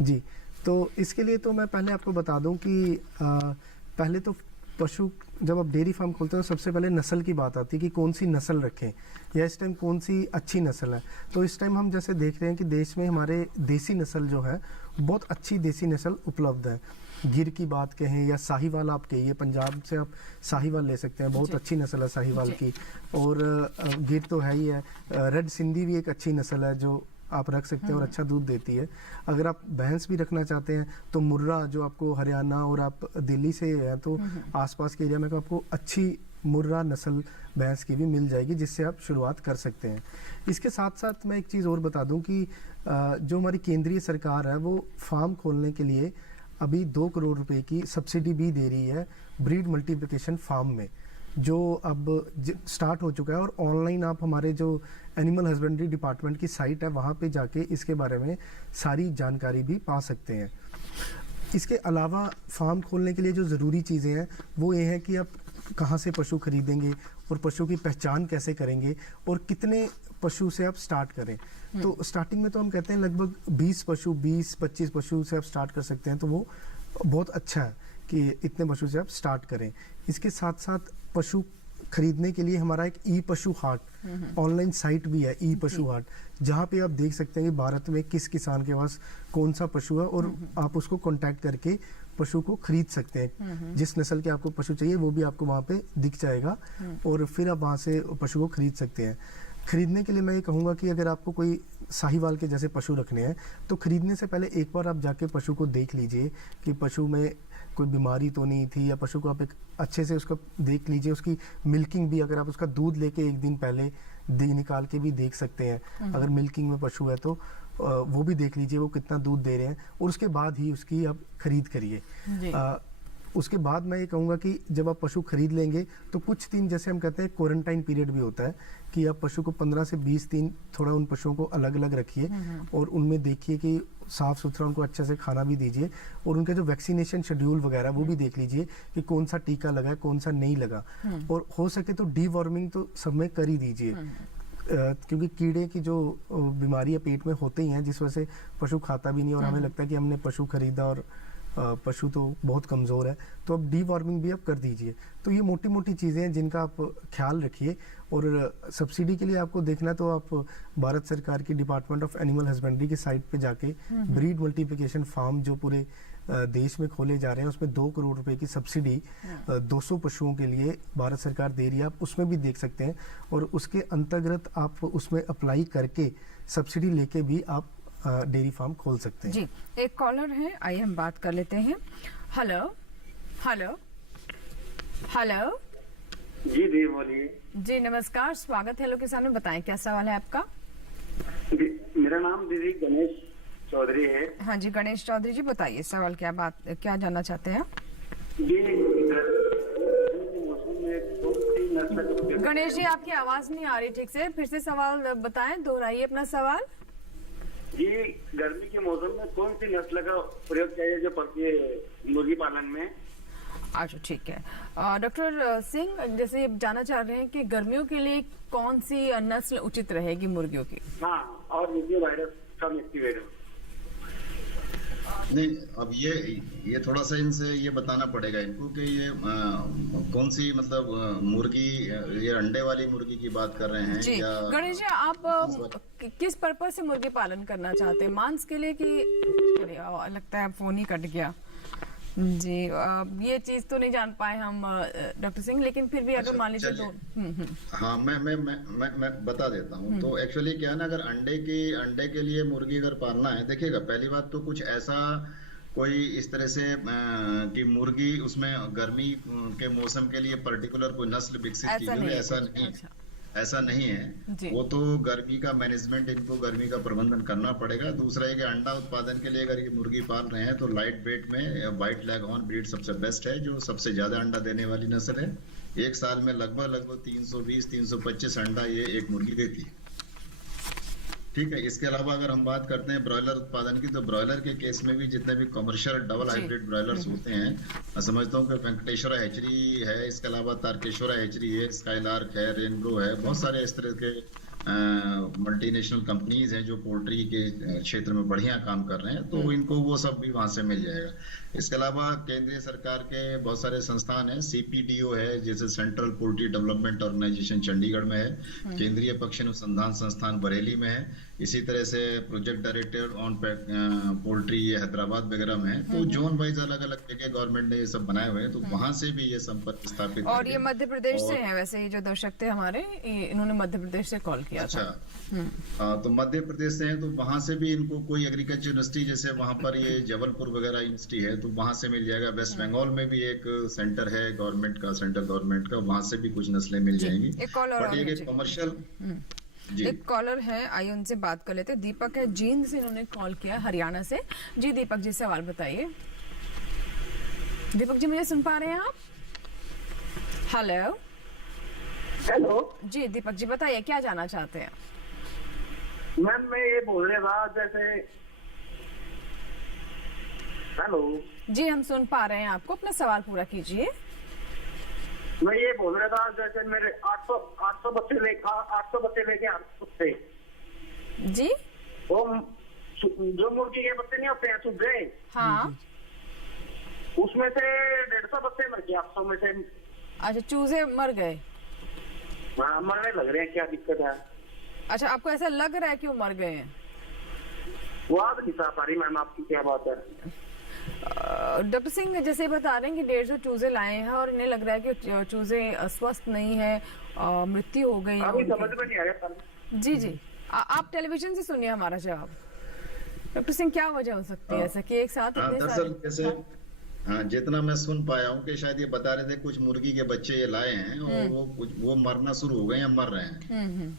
जी। तो इसके लिए तो मैं पहले आपको बता दूं कि पहले तो जब आप डेयरी फार्म खोलते हैं तो सबसे पहले नस्ल की बात आती है कि कौन सी नस्ल रखें, या इस टाइम कौन सी अच्छी नस्ल है। तो इस टाइम हम जैसे देख रहे हैं कि देश में हमारे देसी नस्ल जो है, बहुत अच्छी देसी नस्ल उपलब्ध है। गिर की बात कहें या साहिवाल, आप कहिए, पंजाब से आप साहिवाल ले सकते हैं, बहुत अच्छी नस्ल है साहिवाल की। और गिर तो है ही है, रेड सिंधी भी एक अच्छी नस्ल है जो आप रख सकते हैं और अच्छा दूध देती है। अगर आप भैंस भी रखना चाहते हैं तो मुर्रा, जो आपको हरियाणा और आप दिल्ली से हैं तो आसपास के एरिया में आपको अच्छी मुर्रा नस्ल भैंस की भी मिल जाएगी, जिससे आप शुरुआत कर सकते हैं। इसके साथ साथ मैं एक चीज़ और बता दूं कि जो हमारी केंद्रीय सरकार है वो फार्म खोलने के लिए अभी 2 करोड़ रुपए की सब्सिडी भी दे रही है ब्रीड मल्टीप्लिकेशन फार्म में, जो अब स्टार्ट हो चुका है। और ऑनलाइन आप हमारे जो एनिमल हस्बेंड्री डिपार्टमेंट की साइट है वहाँ पे जाके इसके बारे में सारी जानकारी भी पा सकते हैं। इसके अलावा फार्म खोलने के लिए जो ज़रूरी चीज़ें हैं वो ये है कि आप कहाँ से पशु खरीदेंगे और पशु की पहचान कैसे करेंगे और कितने पशु से आप स्टार्ट करें। तो स्टार्टिंग में तो हम कहते हैं लगभग 20-25 पशु से आप स्टार्ट कर सकते हैं, तो वो बहुत अच्छा है कि इतने पशु से आप स्टार्ट करें। इसके साथ साथ पशु खरीदने के लिए हमारा एक ई पशु हाट ऑनलाइन साइट भी है, ई पशु हाट, जहाँ पे आप देख सकते हैं कि भारत में किस किसान के पास कौन सा पशु है और आप उसको कांटेक्ट करके पशु को खरीद सकते हैं। जिस नस्ल के आपको पशु चाहिए वो भी आपको वहाँ पे दिख जाएगा और फिर आप वहाँ से पशु को खरीद सकते हैं। खरीदने के लिए मैं ये कहूँगा कि अगर आपको कोई साहिवाल के जैसे पशु रखने हैं तो खरीदने से पहले एक बार आप जाके पशु को देख लीजिए कि पशु में कोई बीमारी तो नहीं थी, या पशु को आप एक अच्छे से उसका देख लीजिए। उसकी मिल्किंग भी, अगर आप उसका दूध लेके एक दिन पहले निकाल के भी देख सकते हैं, अगर मिल्किंग में पशु है तो वो भी देख लीजिए वो कितना दूध दे रहे हैं, और उसके बाद ही उसकी आप खरीद करिए। उसके बाद मैं ये कहूँगा कि जब आप पशु खरीद लेंगे तो कुछ दिन, जैसे हम कहते हैं क्वारंटाइन पीरियड भी होता है, कि आप पशु को 15 से 20 दिन थोड़ा उन पशुओं को अलग अलग रखिए और उनमें देखिए कि साफ सुथरा उनको अच्छे से खाना भी दीजिए, और उनका जो वैक्सीनेशन शेड्यूल वगैरह वो भी देख लीजिए कि कौन सा टीका लगा है, कौन सा नहीं लगा, और हो सके तो डीवॉर्मिंग तो सब में कर ही दीजिए। क्योंकि कीड़े की जो बीमारियां पेट में होते ही हैं जिस वजह से पशु खाता भी नहीं, और हमें लगता है कि हमने पशु खरीदा और पशु तो बहुत कमज़ोर है, तो अब डीवॉर्मिंग भी आप कर दीजिए। तो ये मोटी मोटी चीज़ें हैं जिनका आप ख्याल रखिए। और सब्सिडी के लिए आपको देखना है तो आप भारत सरकार की डिपार्टमेंट ऑफ एनिमल हस्बेंड्री की साइट पे जाके ब्रीड मल्टीप्लिकेशन फार्म जो पूरे देश में खोले जा रहे हैं उसमें 2 करोड़ रुपए की सब्सिडी 200 पशुओं के लिए भारत सरकार दे रही है, आप उसमें भी देख सकते हैं। और उसके अंतर्गत आप उसमें अप्लाई करके सब्सिडी लेके भी आप डेयरी फार्म खोल सकते हैं। जी, एक कॉलर है, आइए हम बात कर लेते हैं। हेलो हेलो हेलो जी दी बोलिए। जी नमस्कार, स्वागत है हेलो किसान में, बताएं क्या सवाल है आपका। मेरा नाम दीदी गणेश चौधरी है। हाँ जी गणेश चौधरी जी, बताइए सवाल, क्या जानना चाहते हैं आप। गणेश जी आपकी आवाज नहीं आ रही ठीक से, फिर से सवाल बताएं, दोहराइए अपना सवाल। जी, गर्मी के मौसम में कौन सी नस्ल का प्रयोग चाहिए जो मुर्गी पालन में? अच्छा, ठीक है। डॉक्टर सिंह, जैसे जानना चाह रहे हैं कि गर्मियों के लिए कौन सी नस्ल उचित रहेगी मुर्गियों की? हाँ, और मुर्गी वायरस का एक्टिवेट नहीं, अब ये थोड़ा सा इनसे ये बताना पड़ेगा इनको कि ये कौन सी मतलब मुर्गी, ये अंडे वाली मुर्गी की बात कर रहे हैं जी। या गणेश जी, आप किस पर्पज से मुर्गी पालन करना चाहते हैं? मांस के लिए कि लगता है फोन ही कट गया जी। ये चीज तो नहीं जान पाए हम डॉक्टर सिंह, लेकिन फिर भी अगर मान लीजिए दो। हाँ, मैं बता देता हूँ। तो एक्चुअली क्या है ना, अगर अंडे के लिए मुर्गी अगर पालना है, देखिएगा पहली बात तो कुछ ऐसा कोई इस तरह से कि मुर्गी उसमें गर्मी के मौसम के लिए पर्टिकुलर कोई नस्ल विकसित की गई है, ऐसा नहीं है। ऐसा नहीं है, वो तो गर्मी का मैनेजमेंट, इनको गर्मी का प्रबंधन करना पड़ेगा। दूसरा है कि अंडा उत्पादन के लिए अगर ये मुर्गी पाल रहे हैं तो लाइट वेट में व्हाइट लेगहॉर्न ब्रीड सबसे बेस्ट है, जो सबसे ज्यादा अंडा देने वाली नस्ल है। एक साल में लगभग 320-325 अंडा ये एक मुर्गी देती है। ठीक है। इसके अलावा अगर हम बात करते हैं ब्रॉयलर उत्पादन की, तो ब्रॉयलर के केस में भी जितने भी कमर्शियल डबल हाइब्रिड ब्रॉयलर्स होते हैं, मैं समझता हूँ कि वेंकटेश्वरा हैचरी है, इसके अलावा तारकेश्वरा हैचरी है, स्काईलार्क है, रेनबो है, बहुत सारे इस तरह के मल्टीनेशनल कंपनीज हैं जो पोल्ट्री के क्षेत्र में बढ़िया काम कर रहे हैं, तो इनको वो सब भी वहां से मिल जाएगा। इसके अलावा केंद्रीय सरकार के बहुत सारे संस्थान हैं, CPDO है जैसे central poultry development organisation Chandigarh में है, केंद्रीय पक्षी अनुसंधान संस्थान बरेली में है, इसी तरह से project director on poultry Hyderabad वगैरह में है। तो जोन वाइज अलग अलग जगह गवर्नमेंट ने ये सब बनाए हुए हैं, तो वहां से भी ये संपर्क स्थापित। और ये मध्य प्रदेश से है, वैसे ये जो दर्शक थे हमारे, इन्होंने मध्य प्रदेश से कॉल किया। अच्छा, तो मध्य प्रदेश से है, तो वहां से भी इनको कोई एग्रीकल्चर यूनिवर्सिटी, जैसे वहां पर ये जबलपुर वगैरह यूनिवर्सिटी है, तो वहां से मिल जाएगा। वेस्ट बंगाल में भी एक सेंटर है गवर्नमेंट का, सेंट्रल गवर्नमेंट का, वहां से भी कुछ नस्लें मिल जाएंगी। कमर्शियल एक कॉलर है, आइए उनसे बात कर लेते हैं। दीपक है, जींद से इन्होंने कॉल किया, हरियाणा से। जी दीपक जी, सवाल बताइए। दीपक जी, मुझे सुन पा रहे हैं आप? हेलो हेलो जी दीपक जी, बताइए क्या जानना चाहते हैं? मैम, मैं ये बोल रहा था जैसे, हेलो जी, हम सुन पा रहे हैं आपको, अपना सवाल पूरा कीजिए। मैं ये बोल रहा था जैसे मेरे 800 बच्चे लेके आते जी, वो जो मुर्गी के बच्चे नहीं होते हैं, चुग गए। हाँ, उसमें से 150 बच्चे मर गए 800 में से। अच्छा, चूजे मर गए? हाँ, मरने लग रहे हैं, क्या दिक्कत है? अच्छा, आपको ऐसा लग रहा है कि वो मर गए हैं? वो आज नहीं साफ आ रही मैम, आपकी क्या बात है? डॉक्टर सिंह जैसे बता रहे हैं कि 150 चूजे लाए हैं और इन्हें लग रहा है कि चूजे स्वस्थ नहीं है, मृत्यु हो गई। अभी समझ में नहीं आ रहा। जी जी, आप टेलीविजन से सुनिए हमारा जवाब। डॉक्टर सिंह, क्या वजह हो सकती है ऐसा कि एक साथ इतने सारे? हाँ, जितना मैं सुन पाया हूँ कि शायद ये बता रहे थे कुछ मुर्गी के बच्चे ये लाए हैं और वो मरना शुरू हो गए या मर रहे हैं।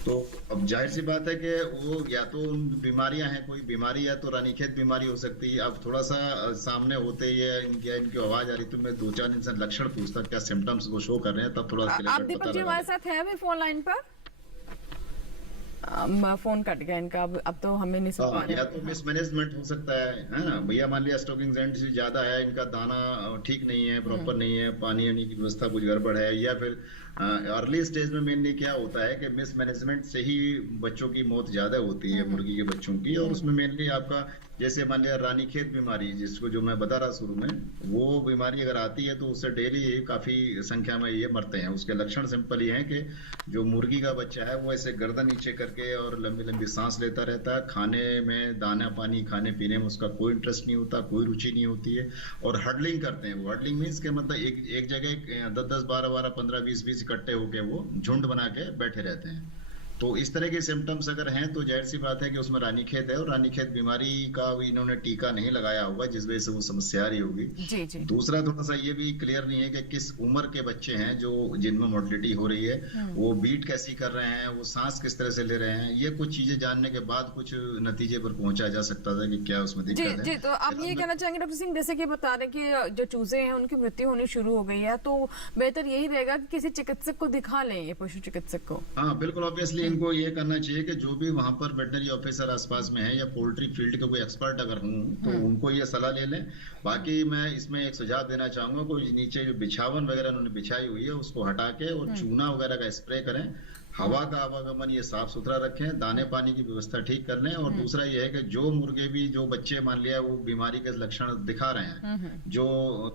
तो अब जाहिर सी बात है कि वो या तो बीमारियां हैं, कोई बीमारी या तो रानीखेत बीमारी हो सकती है। अब थोड़ा सा सामने होते ही इनकी आवाज आ रही, तो मैं 2-4 दिन से लक्षण पूछता क्या सिम्टम्स वो शो कर रहे हैं, तब थोड़ा आप दीपक जी हमारे साथ है अभी फोन लाइन पर? फोन कट गया इनका, अब तो हमें नहीं सुन पा रहे। या तो मिसमैनेजमेंट हो सकता है ना भैया, मान लिया स्टॉकिंग एजेंसी ज्यादा है, इनका दाना ठीक नहीं है, प्रॉपर नहीं है, पानी वानी की व्यवस्था कुछ गड़बड़ है, या फिर अर्ली स्टेज में मेनली क्या होता है कि मिसमैनेजमेंट से ही बच्चों की मौत ज्यादा होती है, मुर्गी के बच्चों की। और उसमें मेनली आपका जैसे मान लिया रानीखेत बीमारी, जिसको जो मैं बता रहा शुरू में, वो बीमारी अगर आती है तो उससे डेली काफी संख्या में ये मरते हैं। उसके लक्षण सिंपल ये हैं कि जो मुर्गी का बच्चा है वो ऐसे गर्दन नीचे करके और लंबी लंबी सांस लेता रहता है, खाने में दाना पानी खाने पीने में उसका कोई इंटरेस्ट नहीं होता, कोई रुचि नहीं होती है, और हडलिंग करते हैं। वो हडलिंग मीन्स के मतलब एक जगह 10-10, 12-12, 15, 20 इकट्ठे होके वो झुंड बना के बैठे रहते हैं। तो इस तरह के सिम्टम्स अगर हैं तो जाहिर सी बात है कि उसमें रानीखेत है, और रानीखेत बीमारी का इन्होंने टीका नहीं लगाया होगा, जिस वजह से वो समस्या आ रही होगी। जी जी। दूसरा थोड़ा सा ये भी क्लियर नहीं है कि किस उम्र के बच्चे हैं जो जिनमें मोर्टेलिटी हो रही है, वो बीट कैसी कर रहे हैं, वो सांस किस तरह से ले रहे हैं, ये कुछ चीजें जानने के बाद कुछ नतीजे पर पहुंचा जा सकता था कि क्या उसमें दिक्कत है। जी, तो आप ये कहना चाहेंगे डॉक्टर सिंह, जैसे कि बता रहे कि जो चूजे हैं उनकी मृत्यु होनी शुरू हो गई है, तो बेहतर यही रहेगा कि किसी चिकित्सक को दिखा लें, ये पशु चिकित्सक को। हाँ बिल्कुल, ऑब्वियसली इनको ये करना चाहिए कि जो भी वहां पर वेटनरी ऑफिसर आसपास में है या पोल्ट्री फील्ड के कोई एक्सपर्ट अगर हूँ तो उनको ये सलाह ले लें। बाकी मैं इसमें एक सुझाव देना चाहूंगा, कोई नीचे जो बिछावन वगैरह उन्होंने बिछाई हुई है उसको हटा के और चूना वगैरह का स्प्रे करें। हवा का आवागमन ये साफ सुथरा रखें, दाने पानी की व्यवस्था ठीक कर लें। और दूसरा ये है कि जो मुर्गे भी, जो बच्चे मान लिया वो बीमारी के लक्षण दिखा रहे हैं, जो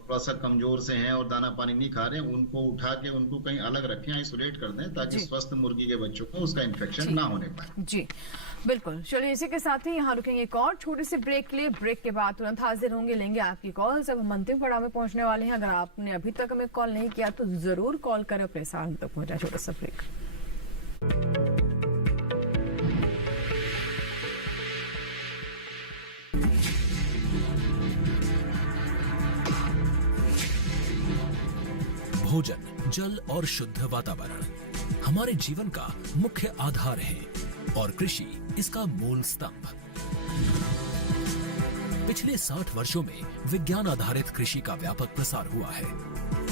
थोड़ा सा कमजोर से हैं और दाना पानी नहीं खा रहे हैं, उनको उठा के उनको कहीं अलग रखें, आइसोलेट कर दें, ताकि स्वस्थ मुर्गी के बच्चों को उसका इन्फेक्शन ना होने पाए। जी बिल्कुल। चलिए इसी के साथ ही यहाँ रुकेंगे एक और छोटे से ब्रेक के लिए। ब्रेक के बाद तुरंत हाजिर होंगे, लेंगे आपकी कॉल। जब हम अंतिम पड़ाव में पहुंचने वाले हैं, अगर आपने अभी तक हमें कॉल नहीं किया तो जरूर कॉल करें, अपने सवाल हम तक पहुंचा। छोटा सा ब्रेक। भोजन, जल और शुद्ध वातावरण हमारे जीवन का मुख्य आधार है और कृषि इसका मूल स्तंभ। पिछले 60 वर्षों में विज्ञान आधारित कृषि का व्यापक प्रसार हुआ है।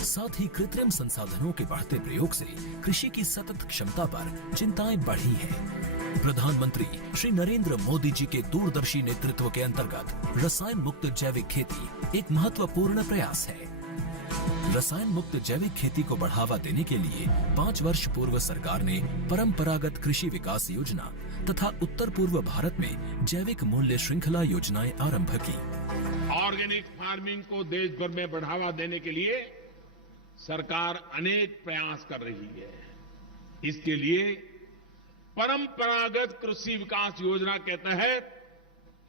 साथ ही कृत्रिम संसाधनों के बढ़ते प्रयोग से कृषि की सतत क्षमता पर चिंताएं बढ़ी हैं। प्रधानमंत्री श्री नरेंद्र मोदी जी के दूरदर्शी नेतृत्व के अंतर्गत रसायन मुक्त जैविक खेती एक महत्वपूर्ण प्रयास है। रसायन मुक्त जैविक खेती को बढ़ावा देने के लिए 5 वर्ष पूर्व सरकार ने परंपरागत कृषि विकास योजना तथा उत्तर पूर्व भारत में जैविक मूल्य श्रृंखला योजनाएं आरंभ की। ऑर्गेनिक फार्मिंग को देश भर में बढ़ावा देने के लिए सरकार अनेक प्रयास कर रही है। इसके लिए परंपरागत कृषि विकास योजना के तहत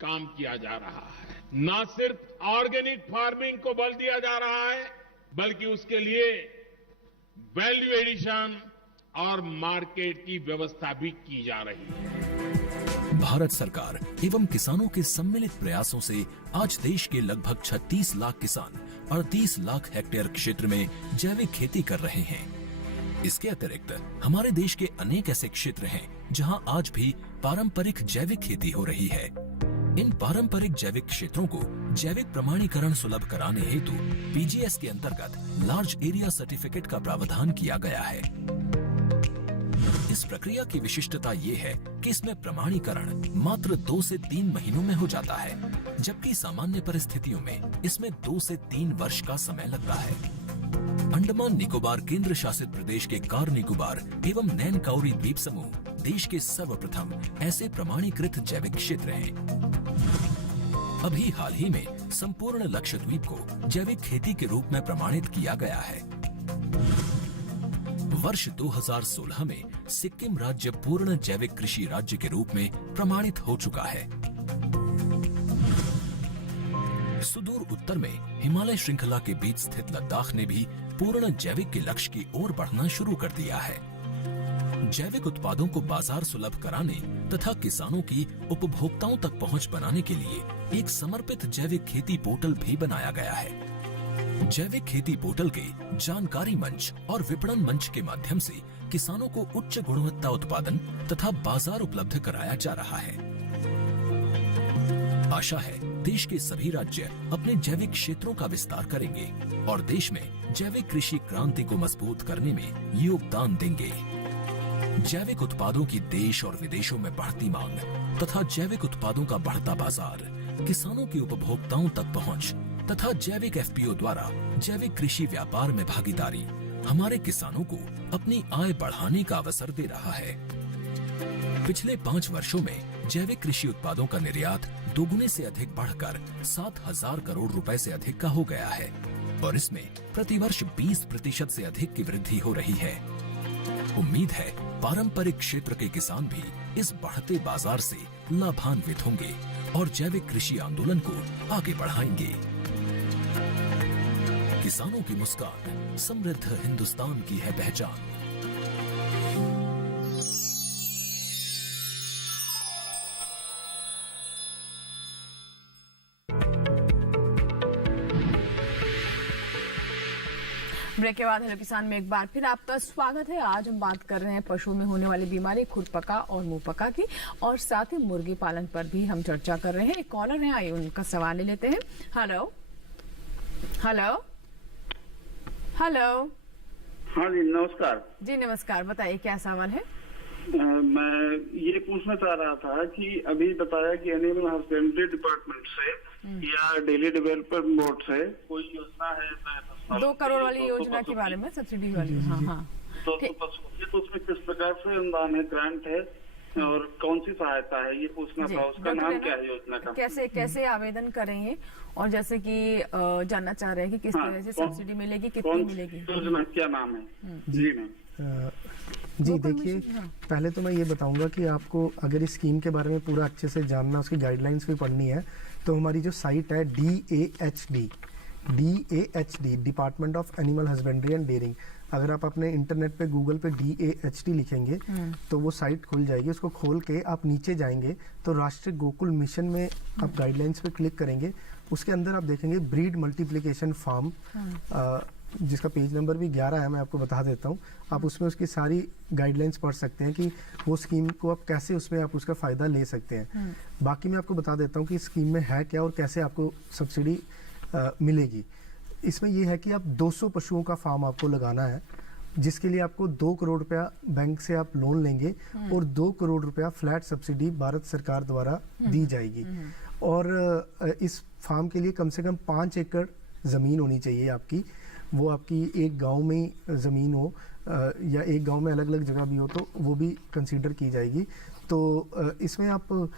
काम किया जा रहा है। न सिर्फ ऑर्गेनिक फार्मिंग को बल दिया जा रहा है, बल्कि उसके लिए वैल्यू एडिशन और मार्केट की व्यवस्था भी की जा रही है। भारत सरकार एवं किसानों के सम्मिलित प्रयासों से आज देश के लगभग 36 लाख किसान 38 लाख हेक्टेयर क्षेत्र में जैविक खेती कर रहे हैं। इसके अतिरिक्त हमारे देश के अनेक ऐसे क्षेत्र हैं जहां आज भी पारंपरिक जैविक खेती हो रही है। इन पारंपरिक जैविक क्षेत्रों को जैविक प्रमाणीकरण सुलभ कराने हेतु पीजीएस के अंतर्गत लार्ज एरिया सर्टिफिकेट का प्रावधान किया गया है। इस प्रक्रिया की विशिष्टता ये है कि इसमें प्रमाणीकरण मात्र 2 से 3 महीनों में हो जाता है, जबकि सामान्य परिस्थितियों में इसमें 2 से 3 वर्ष का समय लगता है। अंडमान निकोबार केंद्र शासित प्रदेश के कार निकोबार एवं नैन काउरी द्वीप समूह देश के सर्वप्रथम ऐसे प्रमाणीकृत जैविक क्षेत्र हैं। अभी हाल ही में संपूर्ण लक्षद्वीप को जैविक खेती के रूप में प्रमाणित किया गया है। वर्ष 2016 में सिक्किम राज्य पूर्ण जैविक कृषि राज्य के रूप में प्रमाणित हो चुका है। सुदूर उत्तर में हिमालय श्रृंखला के बीच स्थित लद्दाख ने भी पूर्ण जैविक के लक्ष्य की ओर बढ़ना शुरू कर दिया है। जैविक उत्पादों को बाजार सुलभ कराने तथा किसानों की उपभोक्ताओं तक पहुंच बनाने के लिए एक समर्पित जैविक खेती पोर्टल भी बनाया गया है। जैविक खेती पोर्टल के जानकारी मंच और विपणन मंच के माध्यम से किसानों को उच्च गुणवत्ता उत्पादन तथा बाजार उपलब्ध कराया जा रहा है। आशा है देश के सभी राज्य अपने जैविक क्षेत्रों का विस्तार करेंगे और देश में जैविक कृषि क्रांति को मजबूत करने में योगदान देंगे। जैविक उत्पादों की देश और विदेशों में बढ़ती मांग तथा जैविक उत्पादों का बढ़ता बाजार, किसानों की उपभोक्ताओं तक पहुंच तथा जैविक एफपीओ द्वारा जैविक कृषि व्यापार में भागीदारी हमारे किसानों को अपनी आय बढ़ाने का अवसर दे रहा है। पिछले 5 वर्षों में जैविक कृषि उत्पादों का निर्यात दोगुने से अधिक बढ़कर 7,000 करोड़ रुपए से अधिक का हो गया है और इसमें प्रतिवर्ष 20% से अधिक की वृद्धि हो रही है। उम्मीद है पारंपरिक क्षेत्र के किसान भी इस बढ़ते बाजार से लाभान्वित होंगे और जैविक कृषि आंदोलन को आगे बढ़ाएंगे। किसानों की मुस्कान समृद्ध हिंदुस्तान की है पहचान। ब्रेक के बाद हेलो किसान में एक बार फिर आपका स्वागत है। आज हम बात कर रहे हैं पशुओं में होने वाली बीमारी खुरपका और मुंहपका की और साथ ही मुर्गी पालन पर भी हम चर्चा कर रहे हैं। एक कॉलर है, आइए उनका सवाल ले लेते हैं। Hello hello hello. हाँ जी नमस्कार। जी नमस्कार, बताइए क्या सवाल है। मैं ये पूछना चाह रहा था कि अभी बताया कि एनिमल हस्बेंड्री डिपार्टमेंट से या डेली डेवलपमेंट बोर्ड से कोई योजना है 2 करोड़ वाली योजना के बारे में, सब्सिडी वाली। हाँ। तो उसमें किस प्रकार से अनुदान है, ग्रांट है और कौन सी सहायता है, ये पूछना था। उसका नाम क्या है योजना का? कैसे आवेदन करेंगे, और जैसे कि जानना चाह रहे हैं कि किस तरह से सब्सिडी मिलेगी, कितनी मिलेगी, योजना क्या नाम है? जी मैम। जी देखिए, पहले तो मैं ये बताऊंगा कि आपको अगर इस स्कीम के बारे में पूरा अच्छे से जानना, उसकी गाइडलाइंस भी पढ़नी है, तो हमारी जो साइट है DAHD department of animal husbandry and dairying, अगर आप अपने इंटरनेट पे गूगल पे DAHD लिखेंगे तो वो साइट खुल जाएगी। उसको खोल के आप नीचे जाएंगे तो राष्ट्रीय गोकुल मिशन में आप गाइडलाइंस पे क्लिक करेंगे। उसके अंदर आप देखेंगे ब्रीड मल्टीप्लिकेशन फार्म, जिसका पेज नंबर भी 11 है, मैं आपको बता देता हूँ। आप उसमें उसकी सारी गाइडलाइंस पढ़ सकते हैं कि वो स्कीम को आप कैसे उसमें आप उसका फ़ायदा ले सकते हैं। बाकी मैं आपको बता देता हूँ कि स्कीम में है क्या और कैसे आपको सब्सिडी मिलेगी। इसमें यह है कि आप 200 पशुओं का फार्म आपको लगाना है, जिसके लिए आपको 2 करोड़ रुपया बैंक से आप लोन लेंगे और 2 करोड़ रुपया फ्लैट सब्सिडी भारत सरकार द्वारा दी जाएगी। और इस फार्म के लिए कम से कम 5 एकड़ ज़मीन होनी चाहिए आपकी। वो आपकी एक गांव में ज़मीन हो या एक गांव में अलग अलग जगह भी हो तो वो भी कंसीडर की जाएगी। तो इसमें आप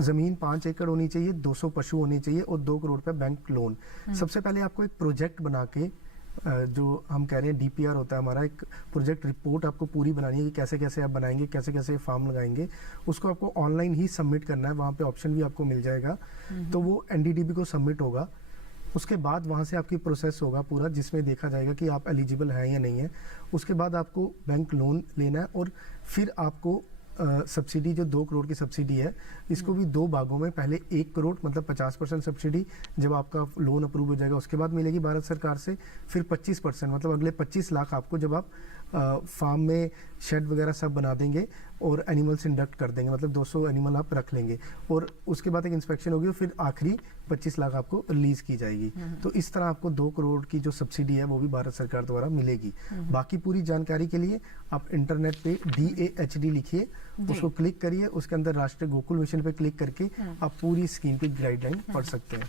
ज़मीन 5 एकड़ होनी चाहिए, 200 पशु होने चाहिए और 2 करोड़ रुपये बैंक लोन। सबसे पहले आपको एक प्रोजेक्ट बना के, जो हम कह रहे हैं DPR होता है हमारा, एक प्रोजेक्ट रिपोर्ट आपको पूरी बनानी है कि कैसे कैसे आप बनाएंगे, कैसे कैसे फार्म लगाएंगे। उसको आपको ऑनलाइन ही सबमिट करना है, वहाँ पे ऑप्शन भी आपको मिल जाएगा। तो वो NDDB को सबमिट होगा। उसके बाद वहाँ से आपकी प्रोसेस होगा पूरा, जिसमें देखा जाएगा कि आप एलिजिबल हैं या नहीं है। उसके बाद आपको बैंक लोन लेना है और फिर आपको सब्सिडी, जो 2 करोड़ की सब्सिडी है, इसको भी 2 भागों में, पहले 1 करोड़ मतलब 50% सब्सिडी जब आपका लोन अप्रूव हो जाएगा उसके बाद मिलेगी भारत सरकार से। फिर 25% मतलब अगले 25 लाख आपको जब आप फार्म में शेड वगैरह सब बना देंगे और एनिमल्स इंडक्ट कर देंगे, मतलब 200 एनिमल आप रख लेंगे और उसके बाद एक इंस्पेक्शन होगी और फिर आखिरी 25 लाख आपको रिलीज की जाएगी। तो इस तरह आपको 2 करोड़ की जो सब्सिडी है वो भी भारत सरकार द्वारा मिलेगी। बाकी पूरी जानकारी के लिए आप इंटरनेट पे DAHD लिखिए, उसको क्लिक करिए, उसके अंदर राष्ट्रीय गोकुल मिशन पे क्लिक करके आप पूरी स्कीम की गाइडलाइन पढ़ सकते हैं।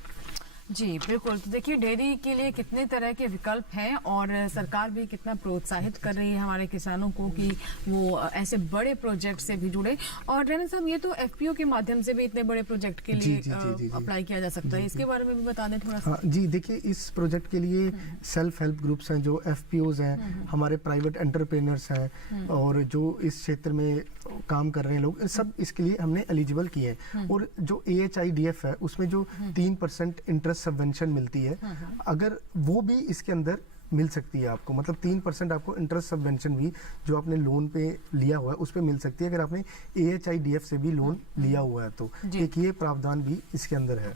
जी बिल्कुल। तो देखिए, डेयरी के लिए कितने तरह के विकल्प हैं और सरकार भी कितना प्रोत्साहित कर रही है हमारे किसानों को कि वो ऐसे बड़े प्रोजेक्ट से भी जुड़े। और रैना साहब, ये तो FPO के माध्यम से भी इतने बड़े प्रोजेक्ट के लिए अप्लाई किया जा सकता है, इसके बारे में भी बता दें थोड़ा सा। जी देखिए, इस प्रोजेक्ट के लिए सेल्फ हेल्प ग्रुप्स हैं, जो FPOs हैं, हमारे प्राइवेट एंटरप्रेन्योर्स हैं और जो इस क्षेत्र में काम कर रहे हैं लोग, सब इसके लिए हमने एलिजिबल किए हैं। और जो AHIDF है उसमें जो 3% इंटरेस्ट सबवेंशन मिलती है, अगर वो भी इसके अंदर मिल सकती है आपको, मतलब 3% आपको इंटरेस्ट सबवेंशन भी जो आपने लोन पे लिया हुआ है उस पे मिल सकती है, अगर आपने AHIDF से भी लोन लिया हुआ है तो। एक ये प्रावधान भी इसके अंदर है।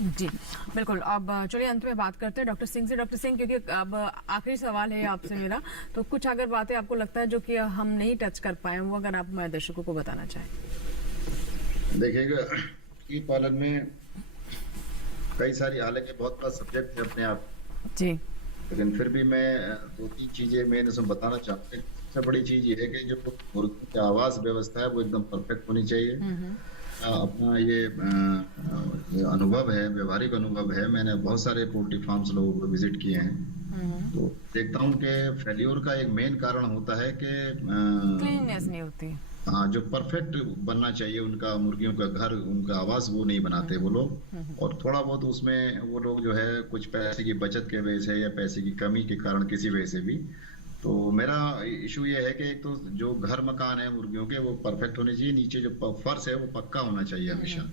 जी बिल्कुल। अब चलिए अंत में बात करते हैं डॉक्टर सिंह से। डॉक्टर सिंह, क्योंकि अब आखिरी सवाल है आपसे मेरा, तो कुछ अगर बातें आपको लगता है जो कि हम नहीं टच कर पाए, वो अगर आप हमारे दर्शकों को बताना चाहें। देखिएगा, मुर्गी पालन में कई सारी, हालांकि बहुत बड़ा सब्जेक्ट है अपने आप जी, लेकिन फिर भी मैं 2-3 चीजें मैं इसमें बताना चाहता हूँ। सबसे बड़ी चीज ये है कि जो मुर्गी की आवास व्यवस्था है वो एकदम परफेक्ट होनी चाहिए। अपना ये अनुभव है, व्यवहारिक अनुभव है, मैंने बहुत सारे पोल्ट्री फार्म्स लोगों को विजिट किए हैं, तो देखता हूँ कि फेल्योर का एक मेन कारण होता है कि क्लीननेस नहीं होती। हाँ, जो परफेक्ट बनना चाहिए उनका मुर्गियों का घर, उनका आवास, वो नहीं बनाते वो लोग। और थोड़ा बहुत उसमें वो लोग जो है कुछ पैसे की बचत के वजह से या पैसे की कमी के कारण किसी वजह से भी, तो मेरा इशू ये है कि एक तो जो घर मकान है मुर्गियों के वो परफेक्ट होने चाहिए, नीचे जो फर्श है वो पक्का होना चाहिए हमेशा।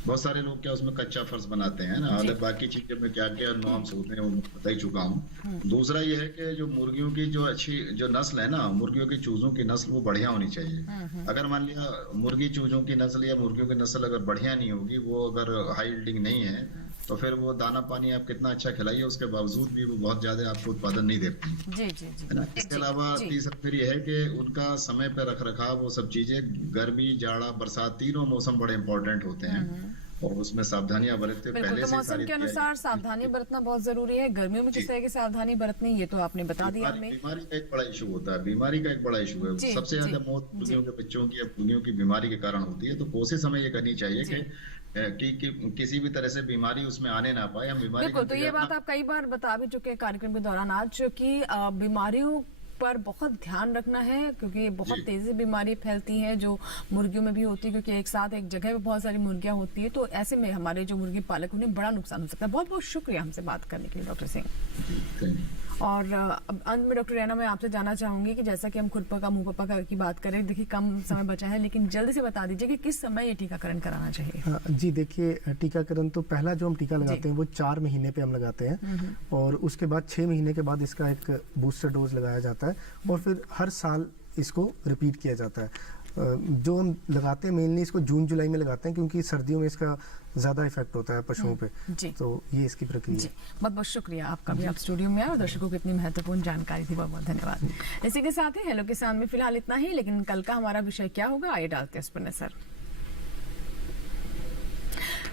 बहुत सारे लोग क्या उसमें कच्चा फर्श बनाते हैं ना, अलग बाकी चीजें में क्या क्या नॉर्म्स होते हैं वो मैं बता ही चुका हूँ। दूसरा ये है कि जो मुर्गियों की जो अच्छी जो नस्ल है ना, मुर्गियों की चूजों की नस्ल वो बढ़िया होनी चाहिए। अगर मान लिया मुर्गी चूजों की नस्ल या मुर्गियों की नस्ल अगर बढ़िया नहीं होगी, वो अगर हाई यील्डिंग नहीं है, तो फिर वो दाना पानी आप कितना अच्छा खिलाइए उसके बावजूद भी वो बहुत ज्यादा आपको उत्पादन नहीं देती है ना। इसके अलावा तीसरा फिर ये है कि उनका समय पे रख रखाव, वो सब चीजें, गर्मी जाड़ा बरसात तीनों मौसम बड़े इंपॉर्टेंट होते हैं। और उसमें सावधानियां बरतते बिल्कुल, पहले तो से मौसम सारी के अनुसार सावधानी बरतना बहुत जरूरी है। गर्मियों में किस तरह की सावधानी बरतनी, ये तो आपने बता दिया हमें। बीमारी का एक बड़ा इशू होता है, बीमारी का एक बड़ा इशू है। सबसे ज्यादा मौत मुर्गियों के बच्चों की या मुर्गियों की बीमारी के कारण होती है। तो कोशिश हमें ये करनी चाहिए कि किसी भी तरह से बीमारी उसमें आने ना पाए। हम बीमारी बिल्कुल, तो ये बात आप कई बार बता भी चुके हैं कार्यक्रम के दौरान आज कि बीमारियों पर बहुत ध्यान रखना है, क्योंकि बहुत तेजी से बीमारी फैलती है जो मुर्गियों में भी होती है, क्योंकि एक साथ एक जगह पे बहुत सारी मुर्गियां होती है। तो ऐसे में हमारे जो मुर्गी पालक उन्हें बड़ा नुकसान हो सकता है। बहुत बहुत शुक्रिया हमसे बात करने के लिए डॉक्टर सिंह। और अब अंत में डॉक्टर रैना, मैं आपसे जानना चाहूंगी कि जैसा कि हम खुरपका मुंहपका की बात करें, देखिए कम समय बचा है, लेकिन जल्दी से बता दीजिए कि किस समय ये टीकाकरण कराना चाहिए। जी देखिए, टीकाकरण तो पहला जो हम टीका लगाते हैं वो 4 महीने पे हम लगाते हैं, और उसके बाद 6 महीने के बाद इसका एक बूस्टर डोज लगाया जाता है, और फिर हर साल इसको रिपीट किया जाता है। जो हम लगाते हैं मेनली इसको जून जुलाई में लगाते हैं, क्योंकि सर्दियों में इसका ज्यादा इफेक्ट होता है पशुओं पे। तो ये इसकी प्रक्रिया है। बहुत बहुत शुक्रिया आपका भी, आप स्टूडियो में आए और दर्शकों को इतनी महत्वपूर्ण जानकारी थी, बहुत बहुत धन्यवाद। इसी के साथ ही हेलो किसान में फिलहाल इतना ही, लेकिन कल का हमारा विषय क्या होगा आइए डालते हैं उस पर नजर।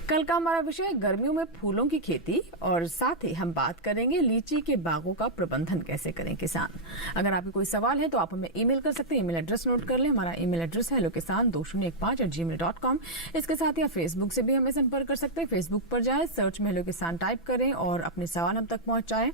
कल का हमारा विषय गर्मियों में फूलों की खेती, और साथ ही हम बात करेंगे लीची के बागों का प्रबंधन कैसे करें किसान। अगर आपके कोई सवाल है तो आप हमें ईमेल कर सकते हैं। ईमेल एड्रेस नोट कर लें, हमारा ईमेल एड्रेस है hellokisan2015@gmail.com। इसके साथ ही आप फेसबुक से भी हमें संपर्क कर सकते हैं। फेसबुक पर जाएं, सर्च में हेलो किसान टाइप करें और अपने सवाल हम तक पहुंचाएं।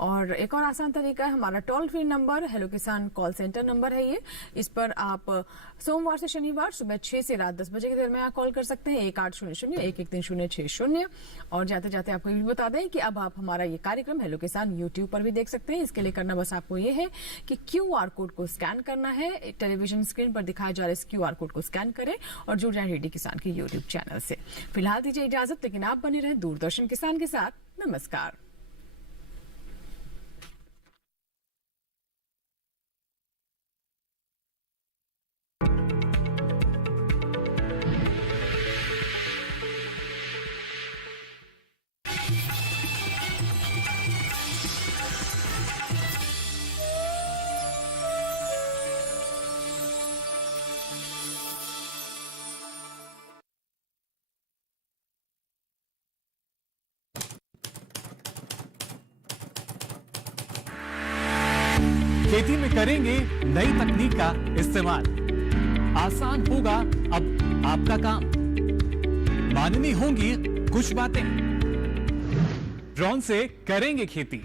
और एक और आसान तरीका है, हमारा टोल फ्री नंबर हेलो किसान कॉल सेंटर नंबर है ये। इस पर आप सोमवार से शनिवार सुबह 6 से रात 10 बजे के दरमियान कॉल कर सकते हैं, 1800-113-060। और जाते जाते आपको ये भी बता दें कि अब आप हमारा ये कार्यक्रम हेलो किसान यूट्यूब पर भी देख सकते हैं। इसके लिए करना बस आपको ये है कि QR कोड को स्कैन करना है, टेलीविजन स्क्रीन पर दिखाए जा रहे इस QR कोड को स्कैन करें और जुड़ जाए डीडी किसान के यूट्यूब चैनल से। फिलहाल दीजिए इजाजत, लेकिन आप बने रहे दूरदर्शन किसान के साथ। नमस्कार। खेती में करेंगे नई तकनीक का इस्तेमाल, आसान होगा अब आपका काम, माननी होंगी कुछ बातें, ड्रोन से करेंगे खेती।